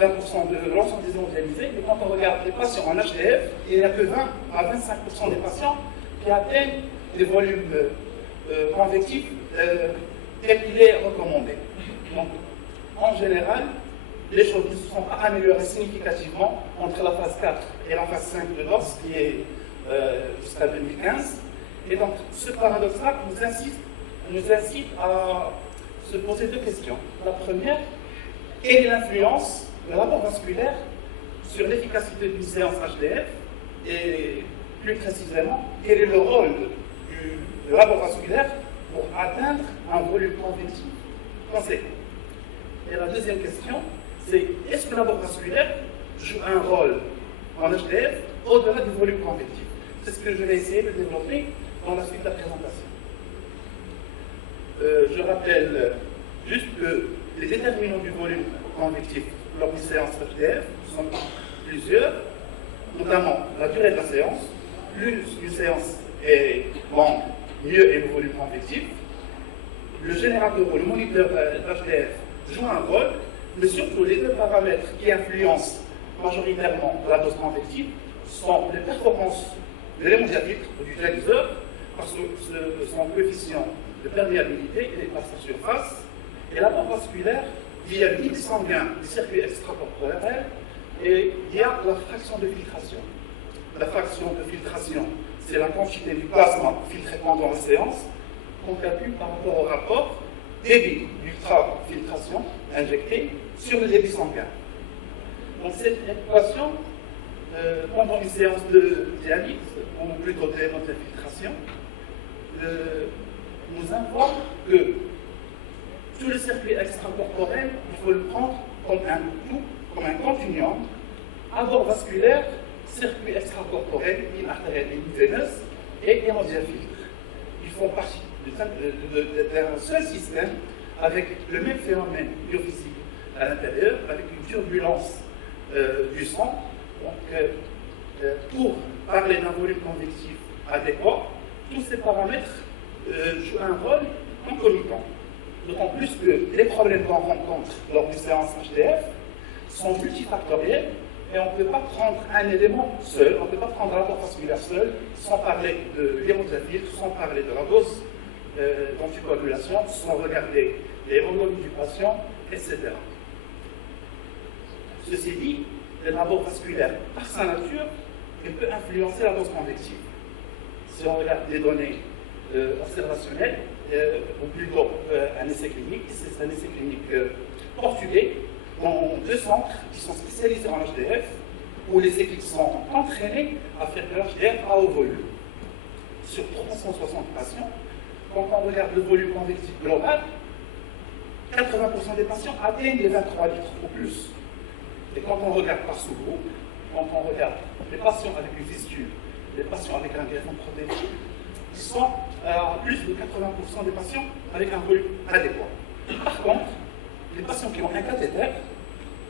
20% de l'ensemble des hémodialysés, mais quand on regarde les patients en HDF, il n'y a que 20 à 25% des patients qui atteignent des volumes convectifs tels qu'il est recommandé. Donc, en général, les choses ne se sont pas améliorées significativement entre la phase 4 et la phase 5 de DOS, qui est jusqu'à 2015. Et donc, ce paradoxe-là nous incite à se poser deux questions. La première, quelle est l'influence de l'apport vasculaire sur l'efficacité d'une séance HDF? Et plus précisément, quel est le rôle de l'apport vasculaire pour atteindre un volume convectif conséquent? Et la deuxième question, c'est est-ce que l'apport vasculaire joue un rôle en HDF au-delà du volume convectif? C'est ce que je vais essayer de développer dans la suite de la présentation. Je rappelle juste que les déterminants du volume convectif lors d'une séance HDF sont plusieurs, notamment la durée de la séance. Plus une séance est longue, mieux est le volume convectif. Le générateur ou le moniteur d'HDF joue un rôle, mais surtout les deux paramètres qui influencent majoritairement la dose convective sont les performances de l'hémodiafiltre ou du dialyseur, parce que son coefficient de perméabilité et des passes de surface, et l'apport vasculaire via le débit sanguin du circuit extracorporel et via la fraction de filtration. La fraction de filtration, c'est la quantité du plasma filtré pendant la séance qu'on calcule par rapport au rapport débit d'ultrafiltration injecté sur le débit sanguin. Donc cette équation, pendant une séance de dialyse, ou plutôt d'hémofiltration, nous informe que tout le circuit extracorporel, il faut le prendre comme un tout, comme un continuum, abord vasculaire, circuit extracorporel, ligne artérielle et ligne veineuse, et hémodiafiltre. Ils font partie d'un seul système avec le même phénomène biophysique à l'intérieur, avec une turbulence du sang. Donc, pour parler d'un volume convectif adéquat, tous ces paramètres jouent un rôle concomitant. D'autant plus que les problèmes qu'on rencontre lors d'une séance HDF sont multifactoriels et on ne peut pas prendre un élément seul, on ne peut pas prendre l'apport vasculaire seul sans parler de l'hémodiafiltre, sans parler de la dose d'anticoagulation, sans regarder les hémoglobies du patient, etc. Ceci dit, l'apport vasculaire, par sa nature, il peut influencer la dose convective. Si on regarde les données observationnelles, ou plutôt un essai clinique, c'est un essai clinique portugais, dans 2 centres qui sont spécialisés en HDF, où les équipes sont entraînées à faire de l'HDF à haut volume. Sur 360 patients, quand on regarde le volume convectif global, 80% des patients atteignent les 23 litres ou plus. Et quand on regarde par sous-groupe, quand on regarde les patients avec une fistule, les patients avec un greffon protéique, ils sont à plus de 80% des patients avec un volume adéquat. Par contre, les patients qui ont un cathéter,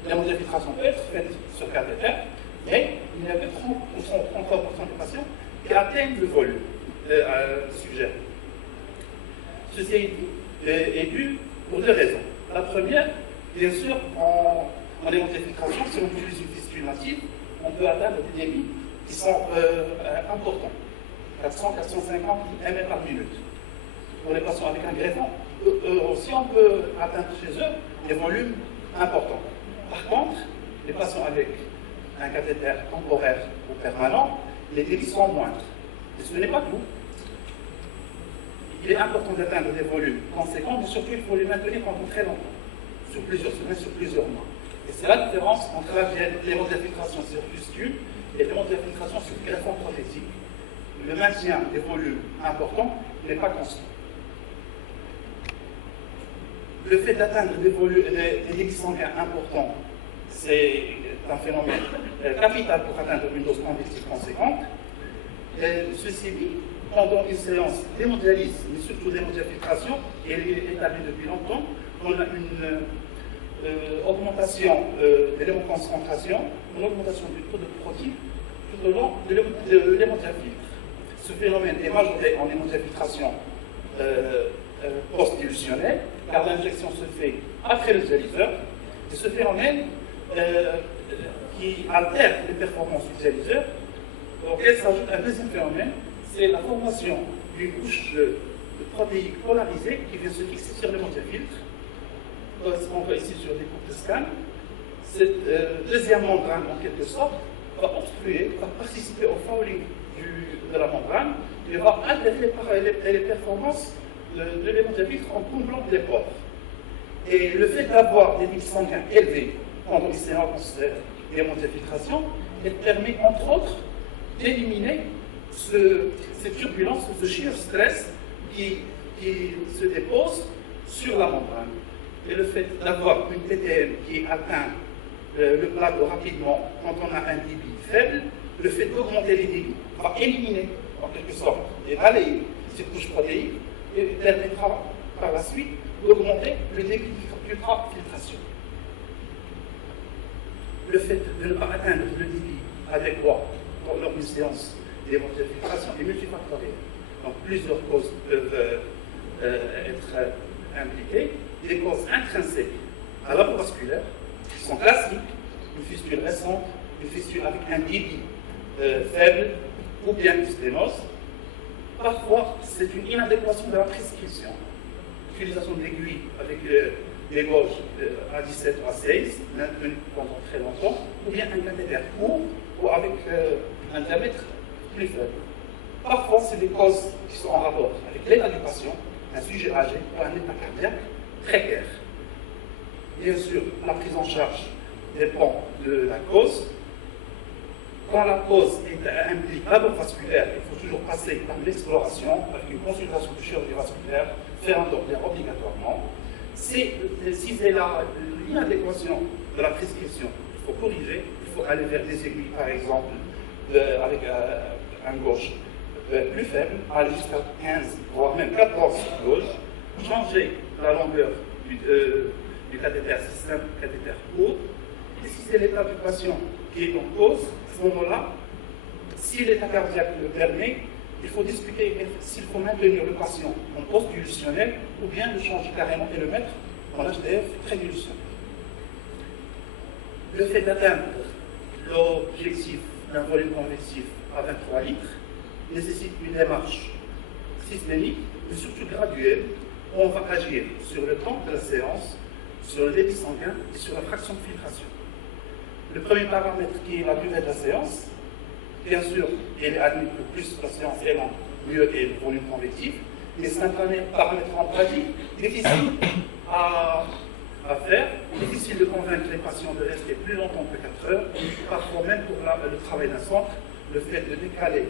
la modification peut être faite sur cathéter, mais il n'y a que 33% des patients qui atteignent le volume suggéré. Ceci est dû pour 2 raisons. La première, bien sûr, en hémodiafiltration, si on utilise une fistule native, on peut atteindre des débits qui sont importants. 400-450 ml par minute. Pour les patients avec un greffon, aussi on peut atteindre chez eux des volumes importants. Par contre, les patients avec un cathéter temporaire ou permanent, les débits sont moindres. Et ce n'est pas tout. Il est important d'atteindre des volumes conséquents, mais surtout il faut les maintenir pendant très longtemps, sur plusieurs semaines, sur plusieurs mois. Et c'est la différence entre l'hémodiafiltration sur fistule et l'hémodiafiltration sur greffon prothétique, le maintien des volumes importants n'est pas constant. Le fait d'atteindre des débits sanguins importants, c'est un phénomène capital pour atteindre une dose convective conséquente. Ceci dit, pendant une séance d'hémodialyse, mais surtout d'hémodiafiltration, et elle est établie depuis longtemps, on a une augmentation de l'hémoconcentration, une augmentation du taux de protéines tout au long de l'hémodiafiltre. Ce phénomène est majoré en hémodiafiltration post-dilutionnelle, car l'injection se fait après le dialyseur, et ce phénomène qui altère les performances du dialyseur, auquel s'ajoute un deuxième phénomène, c'est la formation d'une couche de protéines polarisées qui vient se fixer sur l'hémodiafiltre. Ce qu'on voit ici sur des coupes de scan. Cette deuxième membrane, en quelque sorte, va obstruer, va participer au fouling de la membrane et va altérer les performances de l'hémodiafiltre en comblant les pores. Et le fait d'avoir des débits sanguins élevés pendant les séances d'hémodiafiltration, elle permet entre autres d'éliminer cette turbulence, ce shear stress qui se dépose sur la membrane. Et le fait d'avoir une TTM qui atteint le plateau rapidement quand on a un débit faible, le fait d'augmenter les débits va éliminer en quelque sorte et balayer cette couche protéique et permettra par la suite d'augmenter le débit d'ultrafiltration. Le fait de ne pas atteindre le débit adéquat lors d'une séance d'hémodiafiltration est multifactoriel. Donc plusieurs causes peuvent être impliquées. Des causes intrinsèques à l'avasculaire qui sont classiques, une fistule récente, une fistule avec un débit faible ou bien une sténose. Parfois, c'est une inadéquation de la prescription. L'utilisation de l'aiguille avec des gauges à 17 ou à 16, maintenue pendant très longtemps, ou bien un cathéter court ou avec un diamètre plus faible. Parfois, c'est des causes qui sont en rapport avec l'état du patient, un sujet âgé ou un état cardiaque précaire. Bien sûr, la prise en charge dépend de la cause. Quand la cause implique l'avasculaire, il faut toujours passer par l'exploration avec une consultation de chirurgie vasculaire, faire un Doppler obligatoirement. Si c'est l'inadéquation de la prescription, il faut corriger, il faut aller vers des aiguilles, par exemple, avec un gauche plus faible, aller jusqu'à 15, voire même 14 gauches, changer la longueur du cathéter, si c'est un cathéter court, et si c'est l'état du patient qui est en cause, à ce moment-là, si l'état cardiaque le permet, il faut discuter s'il faut maintenir le patient en post-dilutionnel ou bien le changer carrément et le mettre en HDF pré-dilutionnel. Le fait d'atteindre l'objectif d'un volume convectif à 23 litres nécessite une démarche systémique, mais surtout graduelle. On va agir sur le temps de la séance, sur le débit sanguin et sur la fraction de filtration. Le premier paramètre qui est la durée de la séance, bien sûr, il est admis que plus la séance est longue, mieux est le volume convectif, mais c'est un paramètre en pratique difficile à faire, difficile de convaincre les patients de rester plus longtemps que 4 heures, parfois même pour le travail d'un centre, le fait de décaler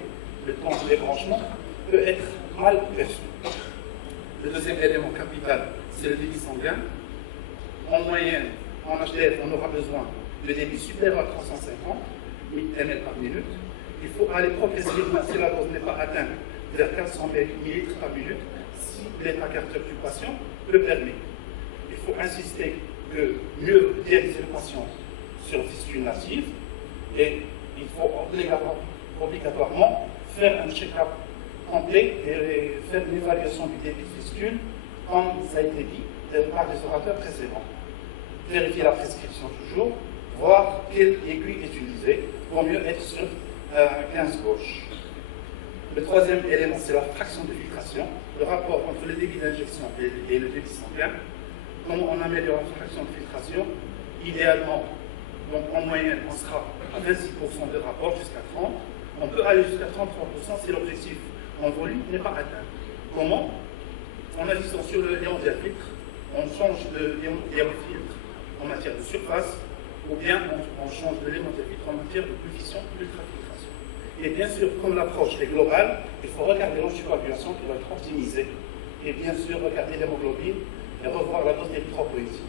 le temps de débranchement peut être mal perçu. Le deuxième élément capital, c'est le débit sanguin. En moyenne, en HDF, on aura besoin de débit supérieur à 350 ml par minute. Il faut aller progressivement, si la dose n'est pas atteinte, vers 400 ml par minute, si l'état cardiaque du patient le permet. Il faut insister que mieux dialyser le patient sur fistule native et il faut obligatoirement faire un check-up complet et faire une évaluation du débit de fistule, comme ça a été dit par les orateurs précédents. Vérifier la prescription toujours, voir quelle aiguille utiliser, vaut mieux être sur 15 gauche. Le troisième élément, c'est la fraction de filtration, le rapport entre le débit d'injection et le débit sanguin. Comment on améliore la fraction de filtration? Idéalement, donc en moyenne, on sera à 26% de rapport jusqu'à 30%. On peut aller jusqu'à 33% si l'objectif en volume n'est pas atteint. Comment? En agissant sur le hémodiafiltre, on change de hémofiltre en matière de surface ou bien on change de l'hémoglobine en matière de coefficient ultrafiltration. Et bien sûr, comme l'approche est globale, il faut regarder l'anticoagulation qui va être optimisée, et bien sûr regarder l'hémoglobine et revoir la dose d'érythropoïétine.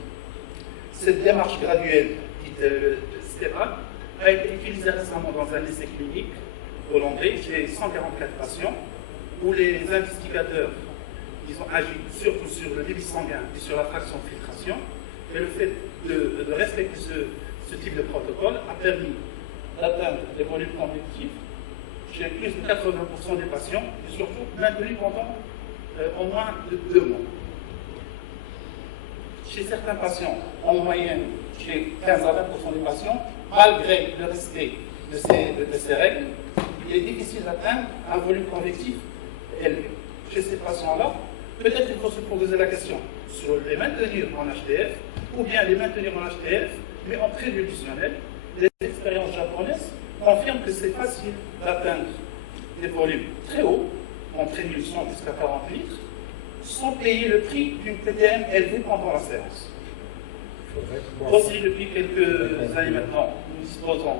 Cette démarche graduelle, dite STERA, a été utilisée récemment dans un essai clinique hollandais chez 144 patients, où les investigateurs ils ont agi surtout sur le débit sanguin et sur la fraction de filtration, et le fait de respecter ce type de protocole a permis d'atteindre des volumes convectifs chez plus de 80% des patients, et surtout maintenus pendant au moins 2 mois. Chez certains patients, en moyenne, chez 15 à 20% des patients, malgré le respect de ces règles, il est difficile d'atteindre un volume convectif élevé. Chez ces patients-là, peut-être qu'il faut se poser la question sur les maintenir en HTF ou bien les maintenir en HTF, mais en prédilutionnel. Les expériences japonaises confirment que c'est facile d'atteindre des volumes très hauts, en prédilution jusqu'à 40 litres, sans payer le prix d'une PTM élevée pendant la séance. Aussi, depuis quelques années maintenant, nous disposons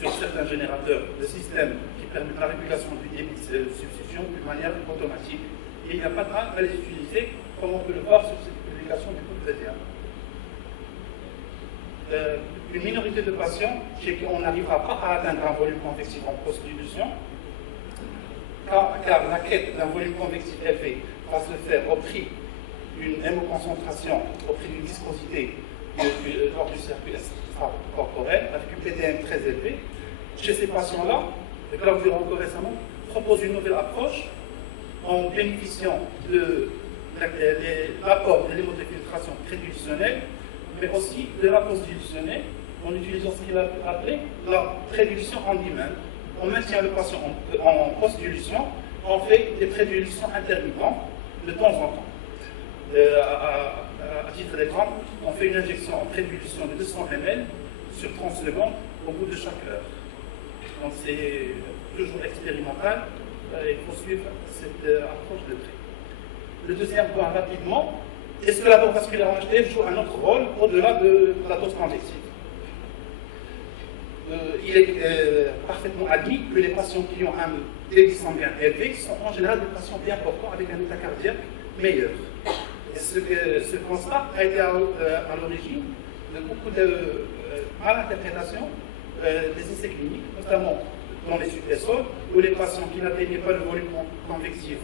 sur certains générateurs de systèmes qui permettent la régulation du débit de substitution d'une manière automatique. Et il n'y a pas de mal à les utiliser, comme on peut le voir sur cette publication du groupe PTM. Une minorité de patients chez qui on n'arrivera pas à atteindre un volume convectif en post-dilution, car la quête d'un volume convectif élevé va se faire au prix d'une hémoconcentration, au prix d'une viscosité lors du circuit extracorporel, avec une PTM très élevée. Chez ces patients-là, le Claudio encore récemment propose une nouvelle approche en bénéficiant de l'apport de l'hémodéfiltration prédilutionnelle, mais aussi de la post-dilutionnelle, en utilisant ce qu'il a appelé la prédilution en demand. On maintient le patient en post-dilution, on fait des prédilutions intermittentes de temps en temps. À titre d'exemple, on fait une injection en prédilution de 200 ml sur 30 secondes au bout de chaque heure. Donc c'est toujours expérimental, il faut suivre cette approche de près. Le deuxième point rapidement, est-ce que la bombe vasculaire en HTF joue un autre rôle au-delà de la dose convective? Il est parfaitement admis que les patients qui ont un débit sanguin élevé sont en général des patients bien portants avec un état cardiaque meilleur. Et ce constat a été à l'origine de beaucoup de malinterprétations des essais cliniques, notamment dans les suppressols, où les patients qui n'atteignaient pas le volume convectif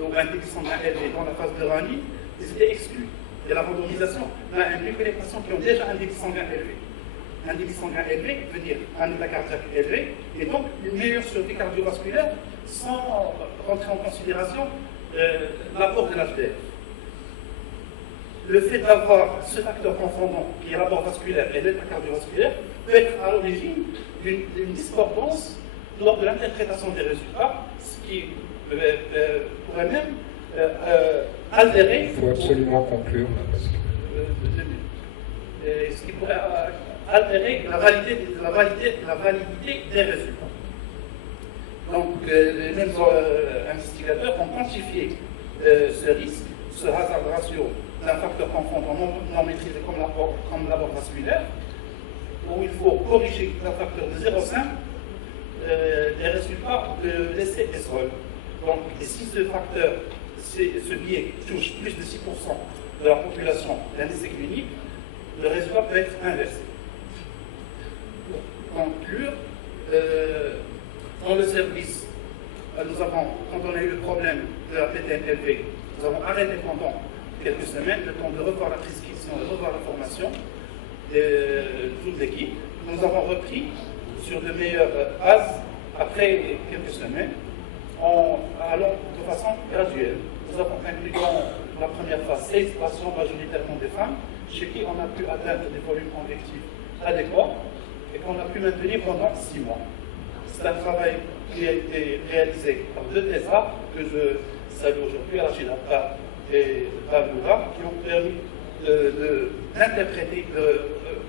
ou un débit sanguin élevé dans la phase de Rani, ils étaient exclus. Et la randomisation n'a inclus que les patients qui ont déjà un débit sanguin élevé. Un débit sanguin élevé veut dire un état cardiaque élevé, et donc une meilleure survie cardiovasculaire sans rentrer en considération l'apport de l'HDF. Le fait d'avoir ce facteur confondant qui est l'apport vasculaire et l'état cardiovasculaire peut être à l'origine d'une discordance lors de l'interprétation des résultats, ce qui pourrait même altérer. Il faut absolument conclure. Ce qui pourrait altérer la validité des résultats. Donc, les mêmes investigateurs ont quantifié ce risque, ce hazard ratio d'un facteur confondant non maîtrisé comme l'apport vasculaire, où il faut corriger un facteur de 0,5 des résultats de l'essai ESROL. Donc, et si ce facteur, ce biais touche plus de 6% de la population d'un essai clinique, le résultat peut être inversé. Pour conclure, dans le service, nous avons, quand on a eu le problème de la PTM-LV, nous avons arrêté pendant quelques semaines le temps de revoir la prescription, de revoir la formation de toute l'équipe. Nous avons repris sur de meilleures bases après quelques semaines, en allant de façon graduelle. Nous avons inclus dans la première phase 16 patients, majoritairement des femmes, chez qui on a pu atteindre des volumes convectifs adéquats et qu'on a pu maintenir pendant 6 mois. C'est un travail qui a été réalisé par 2 TESA que je salue aujourd'hui, Rachida et Baloura, qui ont permis d'interpréter, de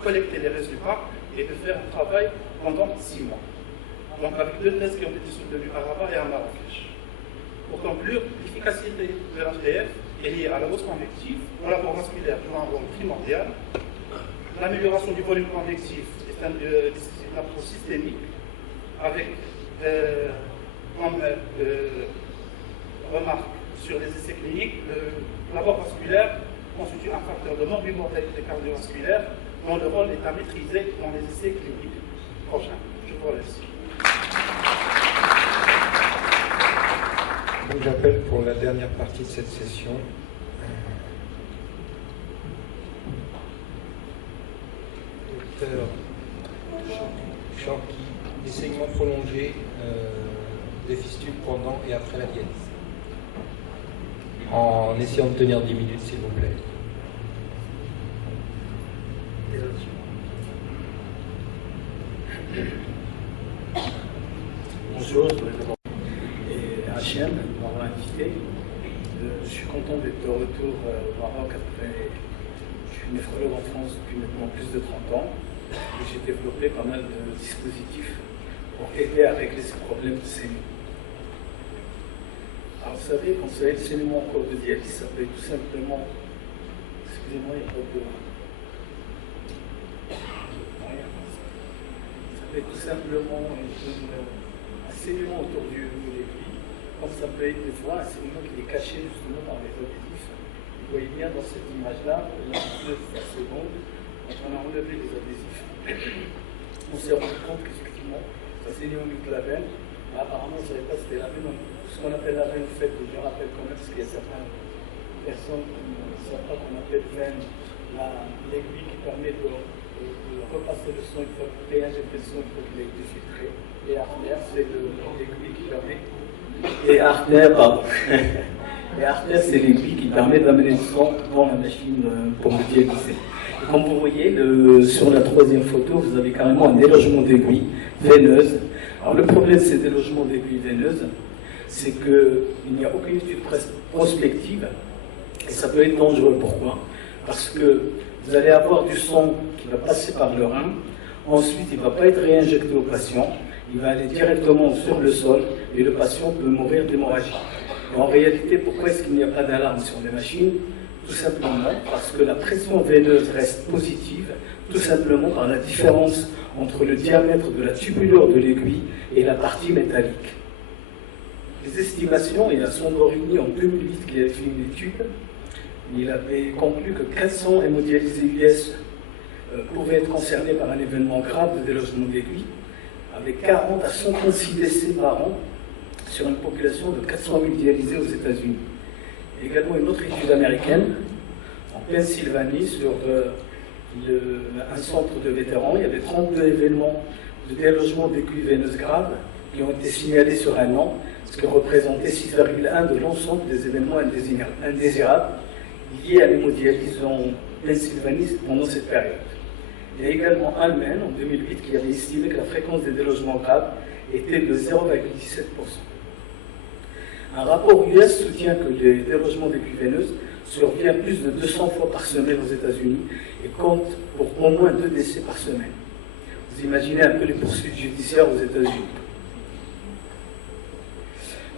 collecter les résultats et de faire un travail pendant 6 mois. Donc avec 2 thèses qui ont été soutenues à Rabat et à Marrakech. Pour conclure, l'efficacité de l'HDF est liée à la dose convective, où l'apport vasculaire joue un rôle primordial. l'amélioration du volume convectif est une approche systémique avec, comme remarque sur les essais cliniques, la mort vasculaire constitue un facteur de morbimortalité cardiovasculaire dont le rôle est à maîtriser dans les essais cliniques prochains. Je vous remercie. Donc j'appelle pour la dernière partie de cette session docteur Chanqui, des segments prolongés des fistules pendant et après la dialyse. En essayant de tenir 10 minutes, s'il vous plaît. Bonjour, et Hachem m'avoir invité. Je suis content d'être de retour au Maroc après. Je suis néphrologue en France depuis maintenant plus de 30 ans. Et j'ai développé pas mal de dispositifs pour aider à régler ces problèmes de saignement. Alors vous savez, quand vous avez le saignement en cours de dialyse, ça peut être tout simplement. Excusez-moi, il n'y a pas de. Ça peut être tout simplement un saignement autour de l'aiguille, comme ça peut être des fois un saignement qui est caché justement dans les adhésifs. Vous voyez bien dans cette image-là, la seconde, quand on a enlevé les adhésifs, on s'est rendu compte qu'effectivement, ça saignait au niveau de la veine. Apparemment, on ne savait pas si c'était la veine. Ce qu'on appelle la veine faite, je rappelle quand même, parce qu'il y a certaines personnes qui ne savent pas qu'on appelle veine l'aiguille qui permet de repasser le sang une fois que réinjecter le sang une fois qu'il a été filtré. Et artère, c'est l'aiguille qui permet. Et artère, pardon. Et artère, c'est l'aiguille qui permet d'amener le sang dans la machine pour le dialyser. Comme vous voyez, sur la troisième photo, vous avez carrément un délogement d'aiguille veineuse. Alors le problème de ces délogements d'aiguilles veineuses, c'est qu'il n'y a aucune étude prospective et ça peut être dangereux. Pourquoi? Parce que vous allez avoir du sang qui va passer par le rein, ensuite il ne va pas être réinjecté au patient, il va aller directement sur le sol et le patient peut mourir d'hémorragie. Et en réalité, pourquoi est-ce qu'il n'y a pas d'alarme sur les machines? Tout simplement parce que la pression veineuse reste positive, tout simplement par la différence entre le diamètre de la tubulure de l'aiguille et la partie métallique. Les estimations, il y a Sondorini en 2008 qui avait fait une étude, il avait conclu que 400 hémodialysés US pouvaient être concernés par un événement grave de délogement d'aiguille, avec 40 à 136 décès par an sur une population de 400 000 dialysés aux États-Unis. Également une autre étude américaine en Pennsylvanie sur un centre de vétérans. Il y avait 32 événements de délogement d'aiguilles veineuses graves qui ont été signalés sur un an, ce qui représentait 6,1 de l'ensemble des événements indésirables liés à l'hémodialyse en Pennsylvanie pendant cette période. Il y a également Allemagne en 2008 qui avait estimé que la fréquence des délogements graves était de 0,17%. Un rapport US soutient que les délogements d'aiguilles veineuses surviennent plus de 200 fois par semaine aux États-Unis et comptent pour au moins 2 décès par semaine. Vous imaginez un peu les poursuites judiciaires aux États-Unis.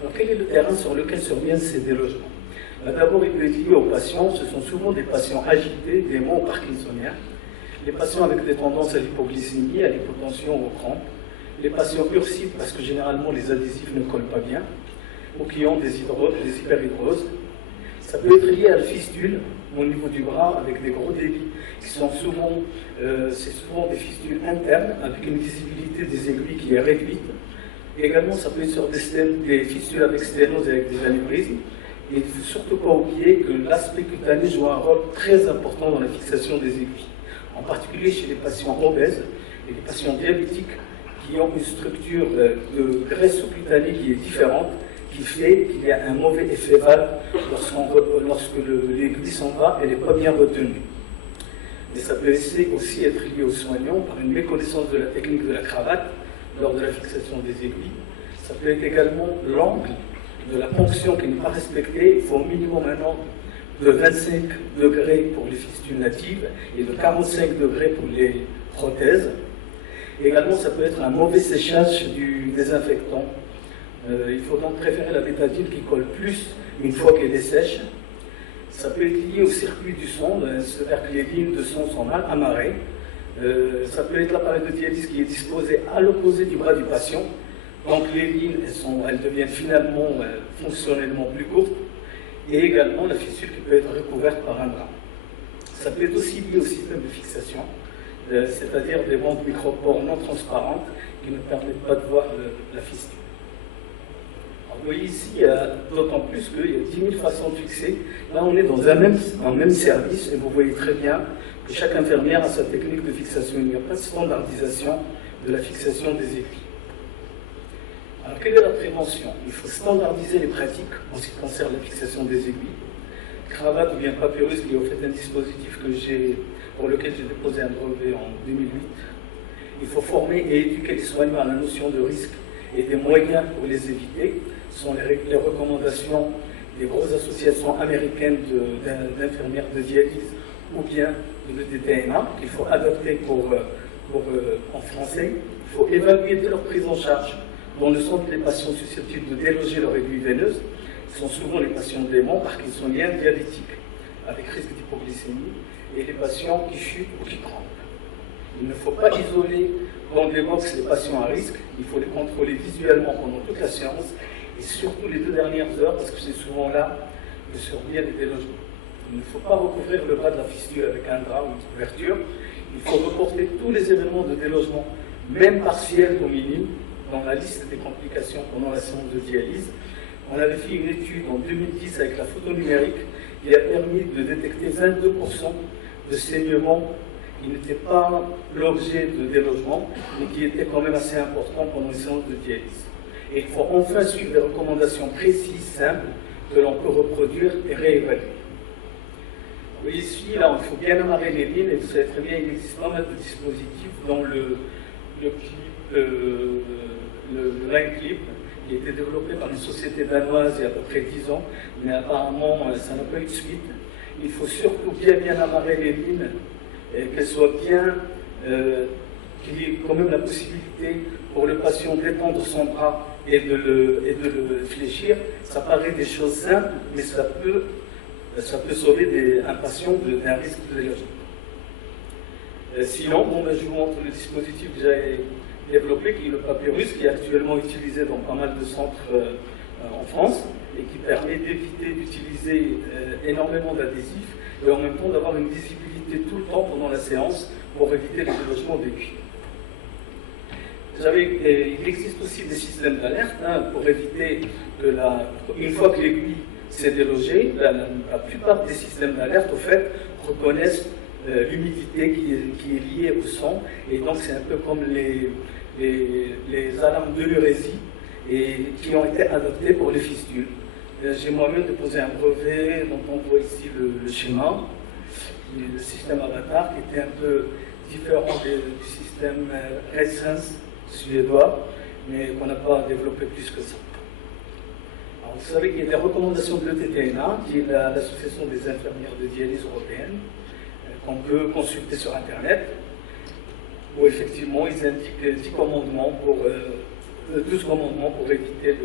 Alors quel est le terrain sur lequel surviennent ces délogements? D'abord, il est lié aux patients. Ce sont souvent des patients agités, déments ou parkinsoniens. Les patients avec des tendances à l'hypoglycémie, à l'hypotension ou aux crampes. Les patients ursides parce que généralement les adhésifs ne collent pas bien, ou qui ont des hyperhidroses. Ça peut être lié à la fistule au niveau du bras avec des gros débits qui sont souvent, c'est souvent des fistules internes avec une visibilité des aiguilles qui est réduite. Et également, ça peut être sur des fistules avec sténose et avec des anévrismes. Et il ne faut surtout pas oublier que l'aspect cutané joue un rôle très important dans la fixation des aiguilles, en particulier chez les patients obèses et les patients diabétiques qui ont une structure de graisse sous-cutanée qui est différente, qui fait qu'il y a un mauvais effet valve lorsque l'aiguille s'en va, elle n'est pas bien retenue. Mais ça peut aussi être lié aux soignants par une méconnaissance de la technique de la cravate lors de la fixation des aiguilles. Ça peut être également l'angle de la ponction qui n'est pas respecté. Il faut au minimum un angle de 25 degrés pour les fistules natives et de 45 degrés pour les prothèses. Également, ça peut être un mauvais séchage du désinfectant. Il faut donc préférer la bétadine qui colle plus une fois qu'elle est sèche. Ça peut être lié au circuit du sang, c'est-à-dire que les lignes de sang sont mal amarrées. Ça peut être l'appareil de dialyse qui est disposé à l'opposé du bras du patient. Donc les lignes, elles deviennent finalement fonctionnellement plus courtes. Et également la fissure qui peut être recouverte par un drap. Ça peut être aussi lié au système de fixation, c'est-à-dire des bandes micropores non transparentes qui ne permettent pas de voir la fissure. Alors, vous voyez ici, d'autant plus qu'il y a 10 000 façons de fixer. Là, on est dans un même service et vous voyez très bien que chaque infirmière a sa technique de fixation. Il n'y a pas de standardisation de la fixation des aiguilles. Alors, quelle est la prévention? Il faut standardiser les pratiques en ce qui concerne la fixation des aiguilles. Cravate ou bien papyrus, qui est au fait un dispositif pour lequel j'ai déposé un brevet en 2008. Il faut former et éduquer les soignants à la notion de risque et des moyens pour les éviter. Ce sont les recommandations des grosses associations américaines d'infirmières de dialyse ou bien de l'EDTNA qu'il faut adapter en français. Il faut évaluer dès leur prise en charge dans le centre les patients susceptibles de déloger leur aiguille veineuse. Ce sont souvent les patients déments parkinsoniens diabétiques avec risque d'hypoglycémie et les patients qui chutent ou qui crampent. Il ne faut pas isoler dans des box les patients à risque, il faut les contrôler visuellement pendant toute la séance et surtout les 2 dernières heures parce que c'est souvent là que survient les délogements. Il ne faut pas recouvrir le bas de la fistule avec un drap ou une couverture, il faut reporter tous les événements de délogement, même partiels ou minimes, dans la liste des complications pendant la séance de dialyse. On avait fait une étude en 2010 avec la photo numérique qui a permis de détecter 22% de saignements qui n'étaient pas l'objet de délogement, mais qui étaient quand même assez importants pendant les séances de dialyse. Et il faut enfin suivre des recommandations précises, simples, que l'on peut reproduire et réévaluer. Vous voyez ici, là, il faut bien amarrer les lignes, et vous savez très bien, il existe pas mal de dispositifs dans le line clip, qui a été développé par une société danoise il y a à peu près 10 ans, mais apparemment ça n'a pas eu de suite. Il faut surtout bien amarrer les lignes, et qu'elles soient bien, qu'il y ait quand même la possibilité pour le patient d'étendre son bras et de le fléchir. Ça paraît des choses simples, mais ça peut sauver un patient d'un risque de délogement. Sinon, je vous montre le dispositif que j'ai développé, qui est le papyrus, qui est actuellement utilisé dans pas mal de centres en France et qui permet d'éviter d'utiliser énormément d'adhésifs et en même temps d'avoir une visibilité tout le temps pendant la séance pour éviter les délogements d'aiguilles. Il existe aussi des systèmes d'alerte pour éviter que une fois que l'aiguille s'est délogée, la plupart des systèmes d'alerte au fait reconnaissent l'humidité qui est liée au sang, et donc c'est un peu comme les alarmes de l'urésie et qui ont été adoptées pour les fistules. J'ai moi-même déposé un brevet dont on voit ici le schéma, le système Avatar, qui était un peu différent du système RedSense suédois, mais qu'on n'a pas développé plus que ça. Alors, vous savez qu'il y a des recommandations de l'EDTNA, qui est l'association des infirmières de dialyse européenne, qu'on peut consulter sur Internet, où effectivement ils indiquent 12 commandements pour éviter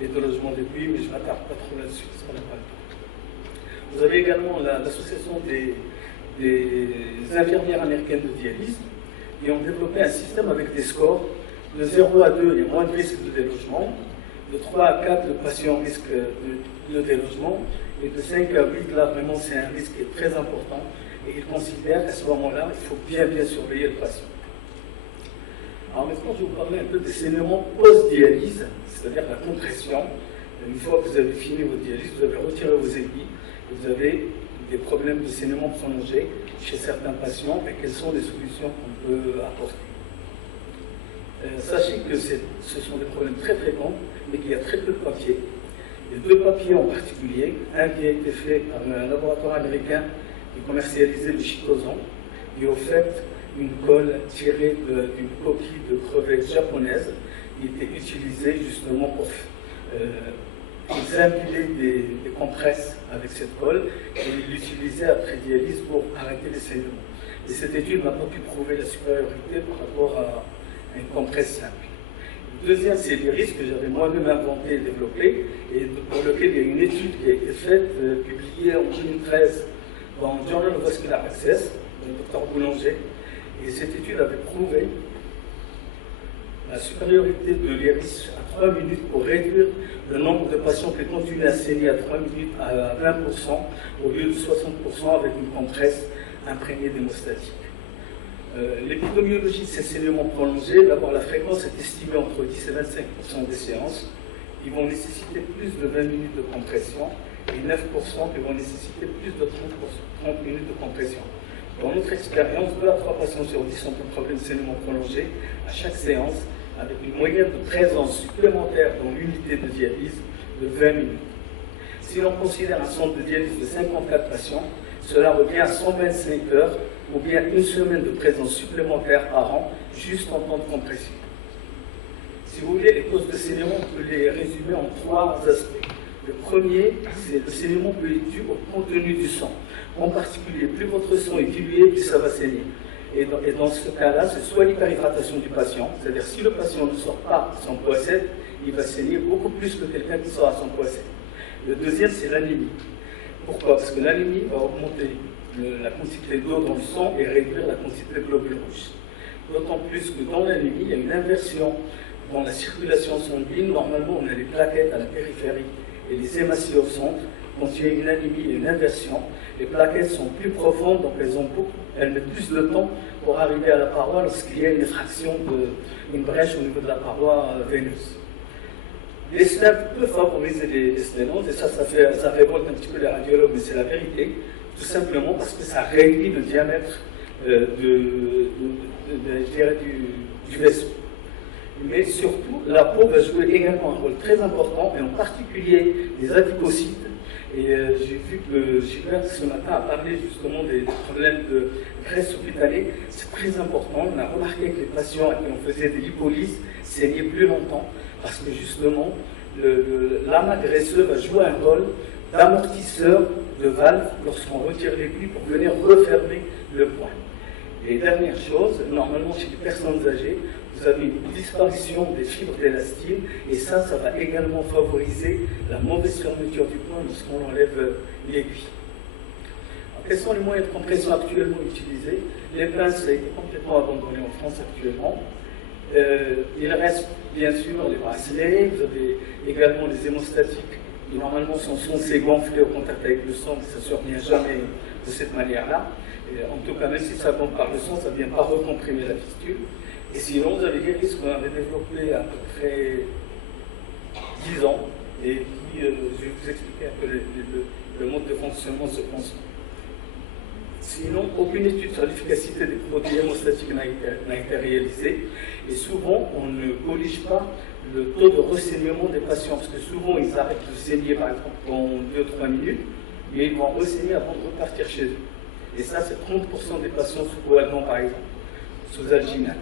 les délogements d'aiguilles, mais je ne m'attarde pas trop là-dessus, parce qu'on n'a pas le temps. Vous avez également l'association des infirmières américaines de dialyse, qui ont développé un système avec des scores. De 0 à 2, il y a moins de risque de délogement. De 3 à 4, le patient risque de délogement. Et de 5 à 8, là, vraiment, c'est un risque qui est très important. Et ils considèrent qu'à ce moment-là, il faut bien surveiller le patient. Alors maintenant, je vais vous parler un peu des saignements post-dialyse, c'est-à-dire la compression. Une fois que vous avez fini votre dialyse, vous avez retiré vos aiguilles, vous avez des problèmes de saignement prolongé chez certains patients, et quelles sont les solutions qu'on peut apporter. Sachez que ce sont des problèmes très fréquents, mais qu'il y a très peu de papiers. Il y a 2 papiers en particulier, un qui a été fait par un laboratoire américain qui commercialisait le chitosan, et au fait une colle tirée d'une coquille de crevettes japonaise qui était utilisée justement pour ils imbibaient des compresses avec cette colle et ils l'utilisaient après dialyse pour arrêter les saignements. Et cette étude n'a pas pu prouver la supériorité par rapport à une compresse simple. Le deuxième, c'est les risques que j'avais moi-même inventé et développé, et pour lequel il y a une étude qui a été faite, publiée en 2013 dans Journal of Vascular Access, le Dr Boulanger, Et cette étude avait prouvé la supériorité de l'IRIS à 3 minutes pour réduire le nombre de patients qui continuent à saigner à 3 minutes à 20% au lieu de 60% avec une compresse imprégnée d'hémostatique. L'épidémiologie de ces saignements prolongés, d'abord la fréquence est estimée entre 10 et 25% des séances, qui vont nécessiter plus de 20 minutes de compression, et 9% qui vont nécessiter plus de 30 minutes de compression. Dans notre expérience, 2 à 3 patients sur 10 ont un problème de saignement prolongé à chaque séance, avec une moyenne de présence supplémentaire dans l'unité de dialyse de 20 minutes. Si l'on considère un centre de dialyse de 54 patients, cela revient à 125 heures ou bien une semaine de présence supplémentaire par an, juste en temps de compression. Si vous voulez, les causes de saignement, on peut les résumer en 3 aspects. Le premier, c'est le saignement peut être dû au contenu du sang. En particulier, plus votre sang est dilué, plus ça va saigner. Et dans ce cas-là, c'est soit l'hyperhydratation du patient, c'est-à-dire si le patient ne sort pas son poids-7, il va saigner beaucoup plus que quelqu'un qui sort à son poids-7. Le deuxième, c'est l'anémie. Pourquoi? Parce que l'anémie va augmenter la quantité d'eau dans le sang et réduire la quantité de globules rouges. D'autant plus que dans l'anémie, il y a une inversion dans la circulation sanguine. Normalement, on a les plaquettes à la périphérie et les hématies au centre. Quand il y a une anémie et une inversion, les plaquettes sont plus profondes, donc elles mettent plus de temps pour arriver à la paroi lorsqu'il y a une effraction, une brèche au niveau de la paroi veineuse. Les stents peuvent favoriser les sténoses, et ça révolte un petit peu les radiologues, mais c'est la vérité, tout simplement parce que ça réduit le diamètre du vaisseau. Mais surtout, la peau va jouer également un rôle très important, et en particulier les adipocytes. Et j'ai vu que Gilbert ce matin a parlé justement des problèmes de graisse hospitalière. C'est très important. On a remarqué que les patients à qui on faisait des lipolyses saignaient plus longtemps parce que justement l'amas graisseux va jouer un rôle d'amortisseur de valve lorsqu'on retire l'aiguille pour venir refermer le point. Et dernière chose, normalement chez les personnes âgées, vous avez une disparition des fibres d'élastine et ça va également favoriser la mauvaise fermeture du point lorsqu'on enlève l'aiguille. Quels sont les moyens de compression actuellement utilisés? Les pinces ont été complètement abandonnées en France actuellement. Il reste bien sûr les bracelets, vous avez également les hémostatiques qui normalement sont censés gonfler au contact avec le sang, mais ça ne survient jamais de cette manière-là. En tout cas, même si ça bombe par le sang, ça ne vient pas recomprimer la fistule. Et sinon, vous avez des risques qu'on avait développés à peu près 10 ans et qui, je vais vous expliquer un peu le mode de fonctionnement de ce concept. Sinon, aucune étude sur l'efficacité des produits hémostatiques n'a été réalisée et souvent, on ne corrige pas le taux de ressaignement des patients parce que souvent, ils arrêtent de saigner par exemple en 2-3 minutes, mais ils vont ressaigner avant de repartir chez eux. Et ça, c'est 30% des patients sous coagulant par exemple, sous alginate.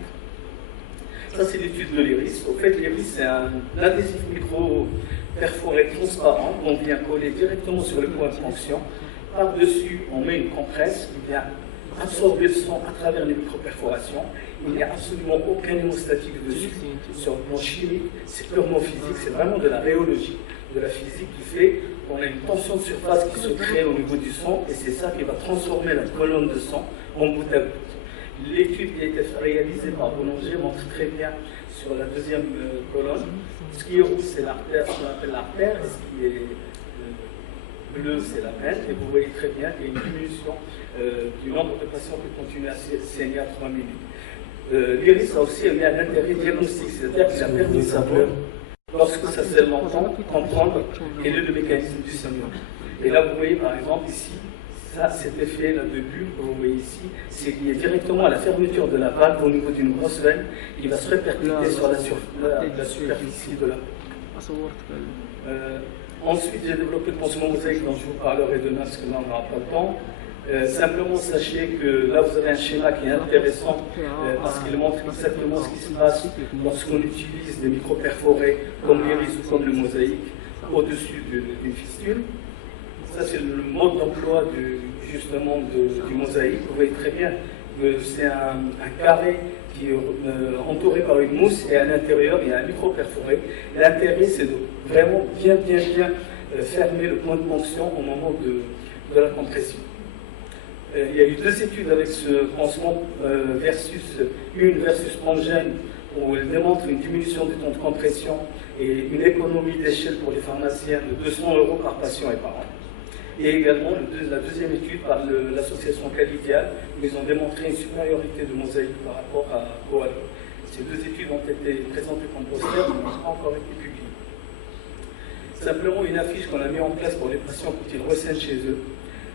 Ça, c'est l'étude de l'iris. Au fait, l'iris, c'est un adhésif micro-perforé transparent qu'on vient coller directement sur le point de fonction. Par-dessus, on met une compresse qui vient absorber le sang à travers les micro-perforations. Il n'y a absolument aucun hémostatique dessus. Sur le plan chimique, c'est purement physique, c'est vraiment de la rhéologie, de la physique qui fait qu'on a une tension de surface qui se crée au niveau du sang et c'est ça qui va transformer la colonne de sang en goutte à goutte. L'étude qui a été réalisée par Boulanger montre très bien sur la deuxième colonne. Ce qui est rouge, c'est l'artère, ce qu'on appelle l'artère, et ce qui est bleu, c'est la veine. Et vous voyez très bien qu'il y a une diminution du nombre de patients qui continuent à saigner à 3 minutes. L'iris a aussi eu un intérêt diagnostique, c'est-à-dire qu'il a permis de savoir, lorsque ça fait longtemps, comprendre quel est le mécanisme du saignement. Et là, vous voyez par exemple ici, ça, cet effet-là de bulle que vous voyez ici, c'est lié directement à la fermeture de la valve au niveau d'une grosse veine qui va se répercuter sur la superficie de la peau. Ensuite, j'ai développé le pansement mosaïque dont je vous parlerai demain parce que là, on n'aura pas le temps. Simplement, sachez que là, vous avez un schéma qui est intéressant parce qu'il montre exactement ce qui se passe lorsqu'on utilise des micro-perforés comme l'iris ou comme le mosaïque au-dessus d'une fistule. Ça, c'est le mode d'emploi justement du mosaïque. Vous voyez très bien que c'est un carré qui est entouré par une mousse et à l'intérieur, il y a un micro-perforé. L'intérêt, c'est de vraiment bien fermer le point de ponction au moment de la compression. Il y a eu 2 études avec ce pansement versus Amgen, où elle démontre une diminution du temps de compression et une économie d'échelle pour les pharmaciens de 200 € par patient et par an. Et également la deuxième étude par l'association Calidial, où ils ont démontré une supériorité de mosaïque par rapport à Coalo. Ces 2 études ont été présentées comme poster, mais n'ont pas encore été publiées. Simplement une affiche qu'on a mis en place pour les patients quand ils recèlent chez eux,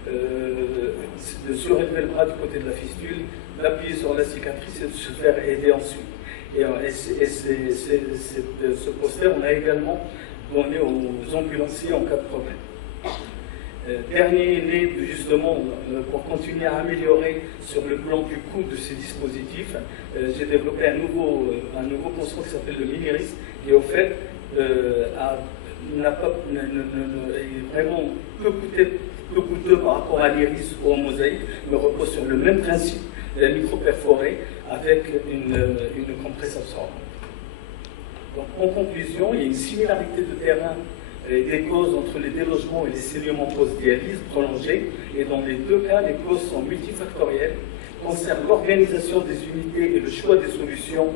de surélever le bras du côté de la fistule, d'appuyer sur la cicatrice et de se faire aider ensuite. Ce poster, on a également donné aux ambulanciers en cas de problème. Dernier né, justement, pour continuer à améliorer sur le plan du coût de ces dispositifs, j'ai développé un nouveau construit qui s'appelle le Miniris, qui au fait est vraiment peu coûteux par rapport à l'iris ou au mosaïque, mais repose sur le même principe, la micro-perforée avec une compresse absorbante. Donc, en conclusion, il y a une similarité de terrain et des causes entre les délogements et les saignements post-dialyse prolongés, et dans les 2 cas, les causes sont multifactorielles, concernent l'organisation des unités et le choix des solutions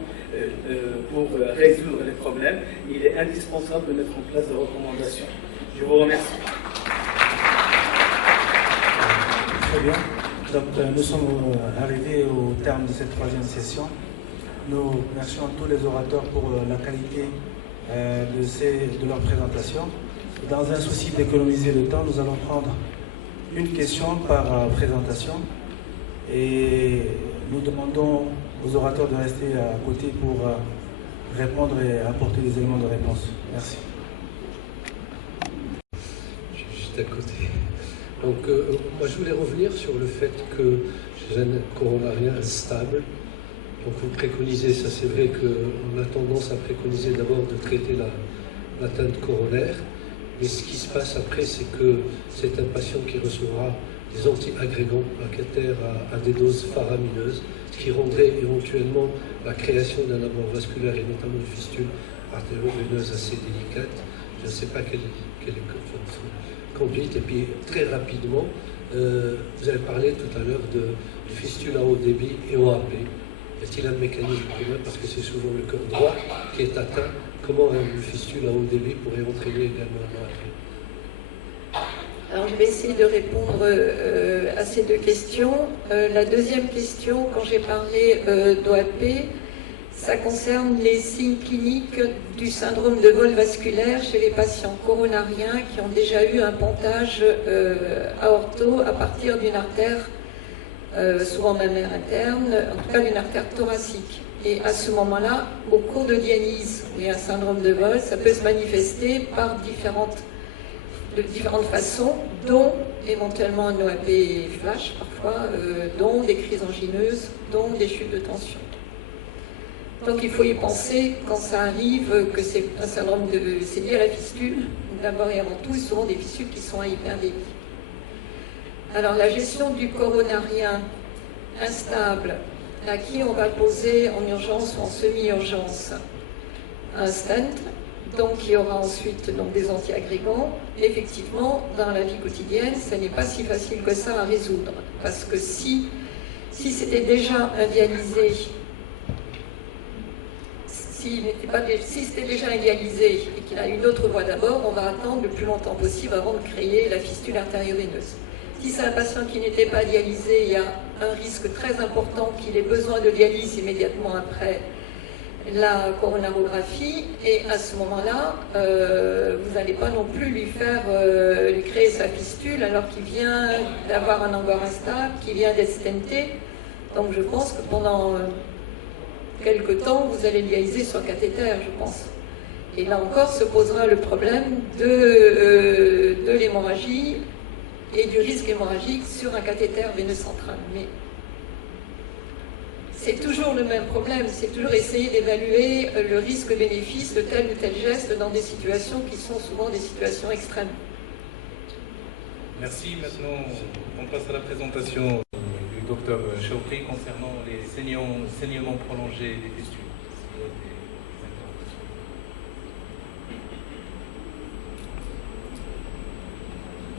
pour résoudre les problèmes. Il est indispensable de mettre en place des recommandations. Je vous remercie. Très bien. Donc, nous sommes arrivés au terme de cette 3e session. Nous remercions tous les orateurs pour la qualité de leur présentation. Dans un souci d'économiser le temps, nous allons prendre une question par présentation et nous demandons aux orateurs de rester à côté pour répondre et apporter des éléments de réponse. Merci. Je suis juste à côté. Donc, moi je voulais revenir sur le fait que chez un coronarien instable, donc vous préconisez, ça c'est vrai qu'on a tendance à préconiser d'abord de traiter l'atteinte coronaire, mais ce qui se passe après, c'est que c'est un patient qui recevra des anti-agrégants à cathère à des doses faramineuses, ce qui rendrait éventuellement la création d'un abord vasculaire et notamment une fistule artério-veineuse assez délicate. Je ne sais pas quelle est votre conduite. Et puis très rapidement, vous avez parlé tout à l'heure de fistule à haut débit et OAP. Y a-t-il un mécanisme commun, parce que c'est souvent le cœur droit qui est atteint? Comment une fistule à haut débit pourrait entraîner également un OAP? Alors je vais essayer de répondre à ces 2 questions. La deuxième question, quand j'ai parlé d'OAP, ça concerne les signes cliniques du syndrome de vol vasculaire chez les patients coronariens qui ont déjà eu un pontage aorto à partir d'une artère, souvent mammaire interne, en tout cas d'une artère thoracique. Et à ce moment-là, au cours de dialyse, où il y a un syndrome de vol, ça peut se manifester par de différentes façons, dont éventuellement un OAP flash parfois, dont des crises angineuses, dont des chutes de tension. Donc il faut y penser quand ça arrive que c'est un syndrome c'est lié à la fistule, d'abord et avant tout, souvent des fistules qui sont à hyperdébit. Alors la gestion du coronarien instable, à qui on va poser en urgence ou en semi-urgence un stent, donc il y aura ensuite des anti-agrégants. Effectivement, dans la vie quotidienne, ce n'est pas si facile que ça à résoudre, parce que si c'était déjà indialysé, si c'était déjà indialysé et qu'il a une autre voie d'abord, on va attendre le plus longtemps possible avant de créer la fistule artério-veineuse. Si c'est un patient qui n'était pas dialysé, il y a un risque très important qu'il ait besoin de dialyse immédiatement après la coronarographie, et à ce moment-là, vous n'allez pas non plus lui créer sa fistule alors qu'il vient d'avoir un angor instable, qu'il vient d'être stenté. Donc je pense que pendant quelque temps, vous allez dialyser sur cathéter, je pense. Et là encore se posera le problème de l'hémorragie et du risque hémorragique sur un cathéter veineux central. Mais c'est toujours le même problème, c'est toujours essayer d'évaluer le risque-bénéfice de tel ou tel geste dans des situations qui sont souvent des situations extrêmes. Merci. Maintenant, on passe à la présentation du docteur Chaukri concernant les saignements prolongés des fistules.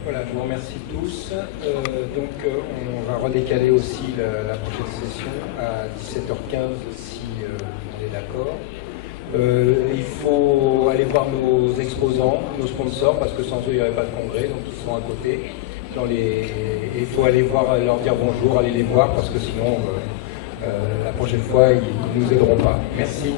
Voilà, je vous remercie tous. On va redécaler aussi la prochaine session à 17h15 si on est d'accord. Il faut aller voir nos exposants, nos sponsors, parce que sans eux, il n'y aurait pas de congrès, donc ils sont à côté. Il faut aller leur dire bonjour, aller les voir, parce que sinon, la prochaine fois, ils ne nous aideront pas. Merci.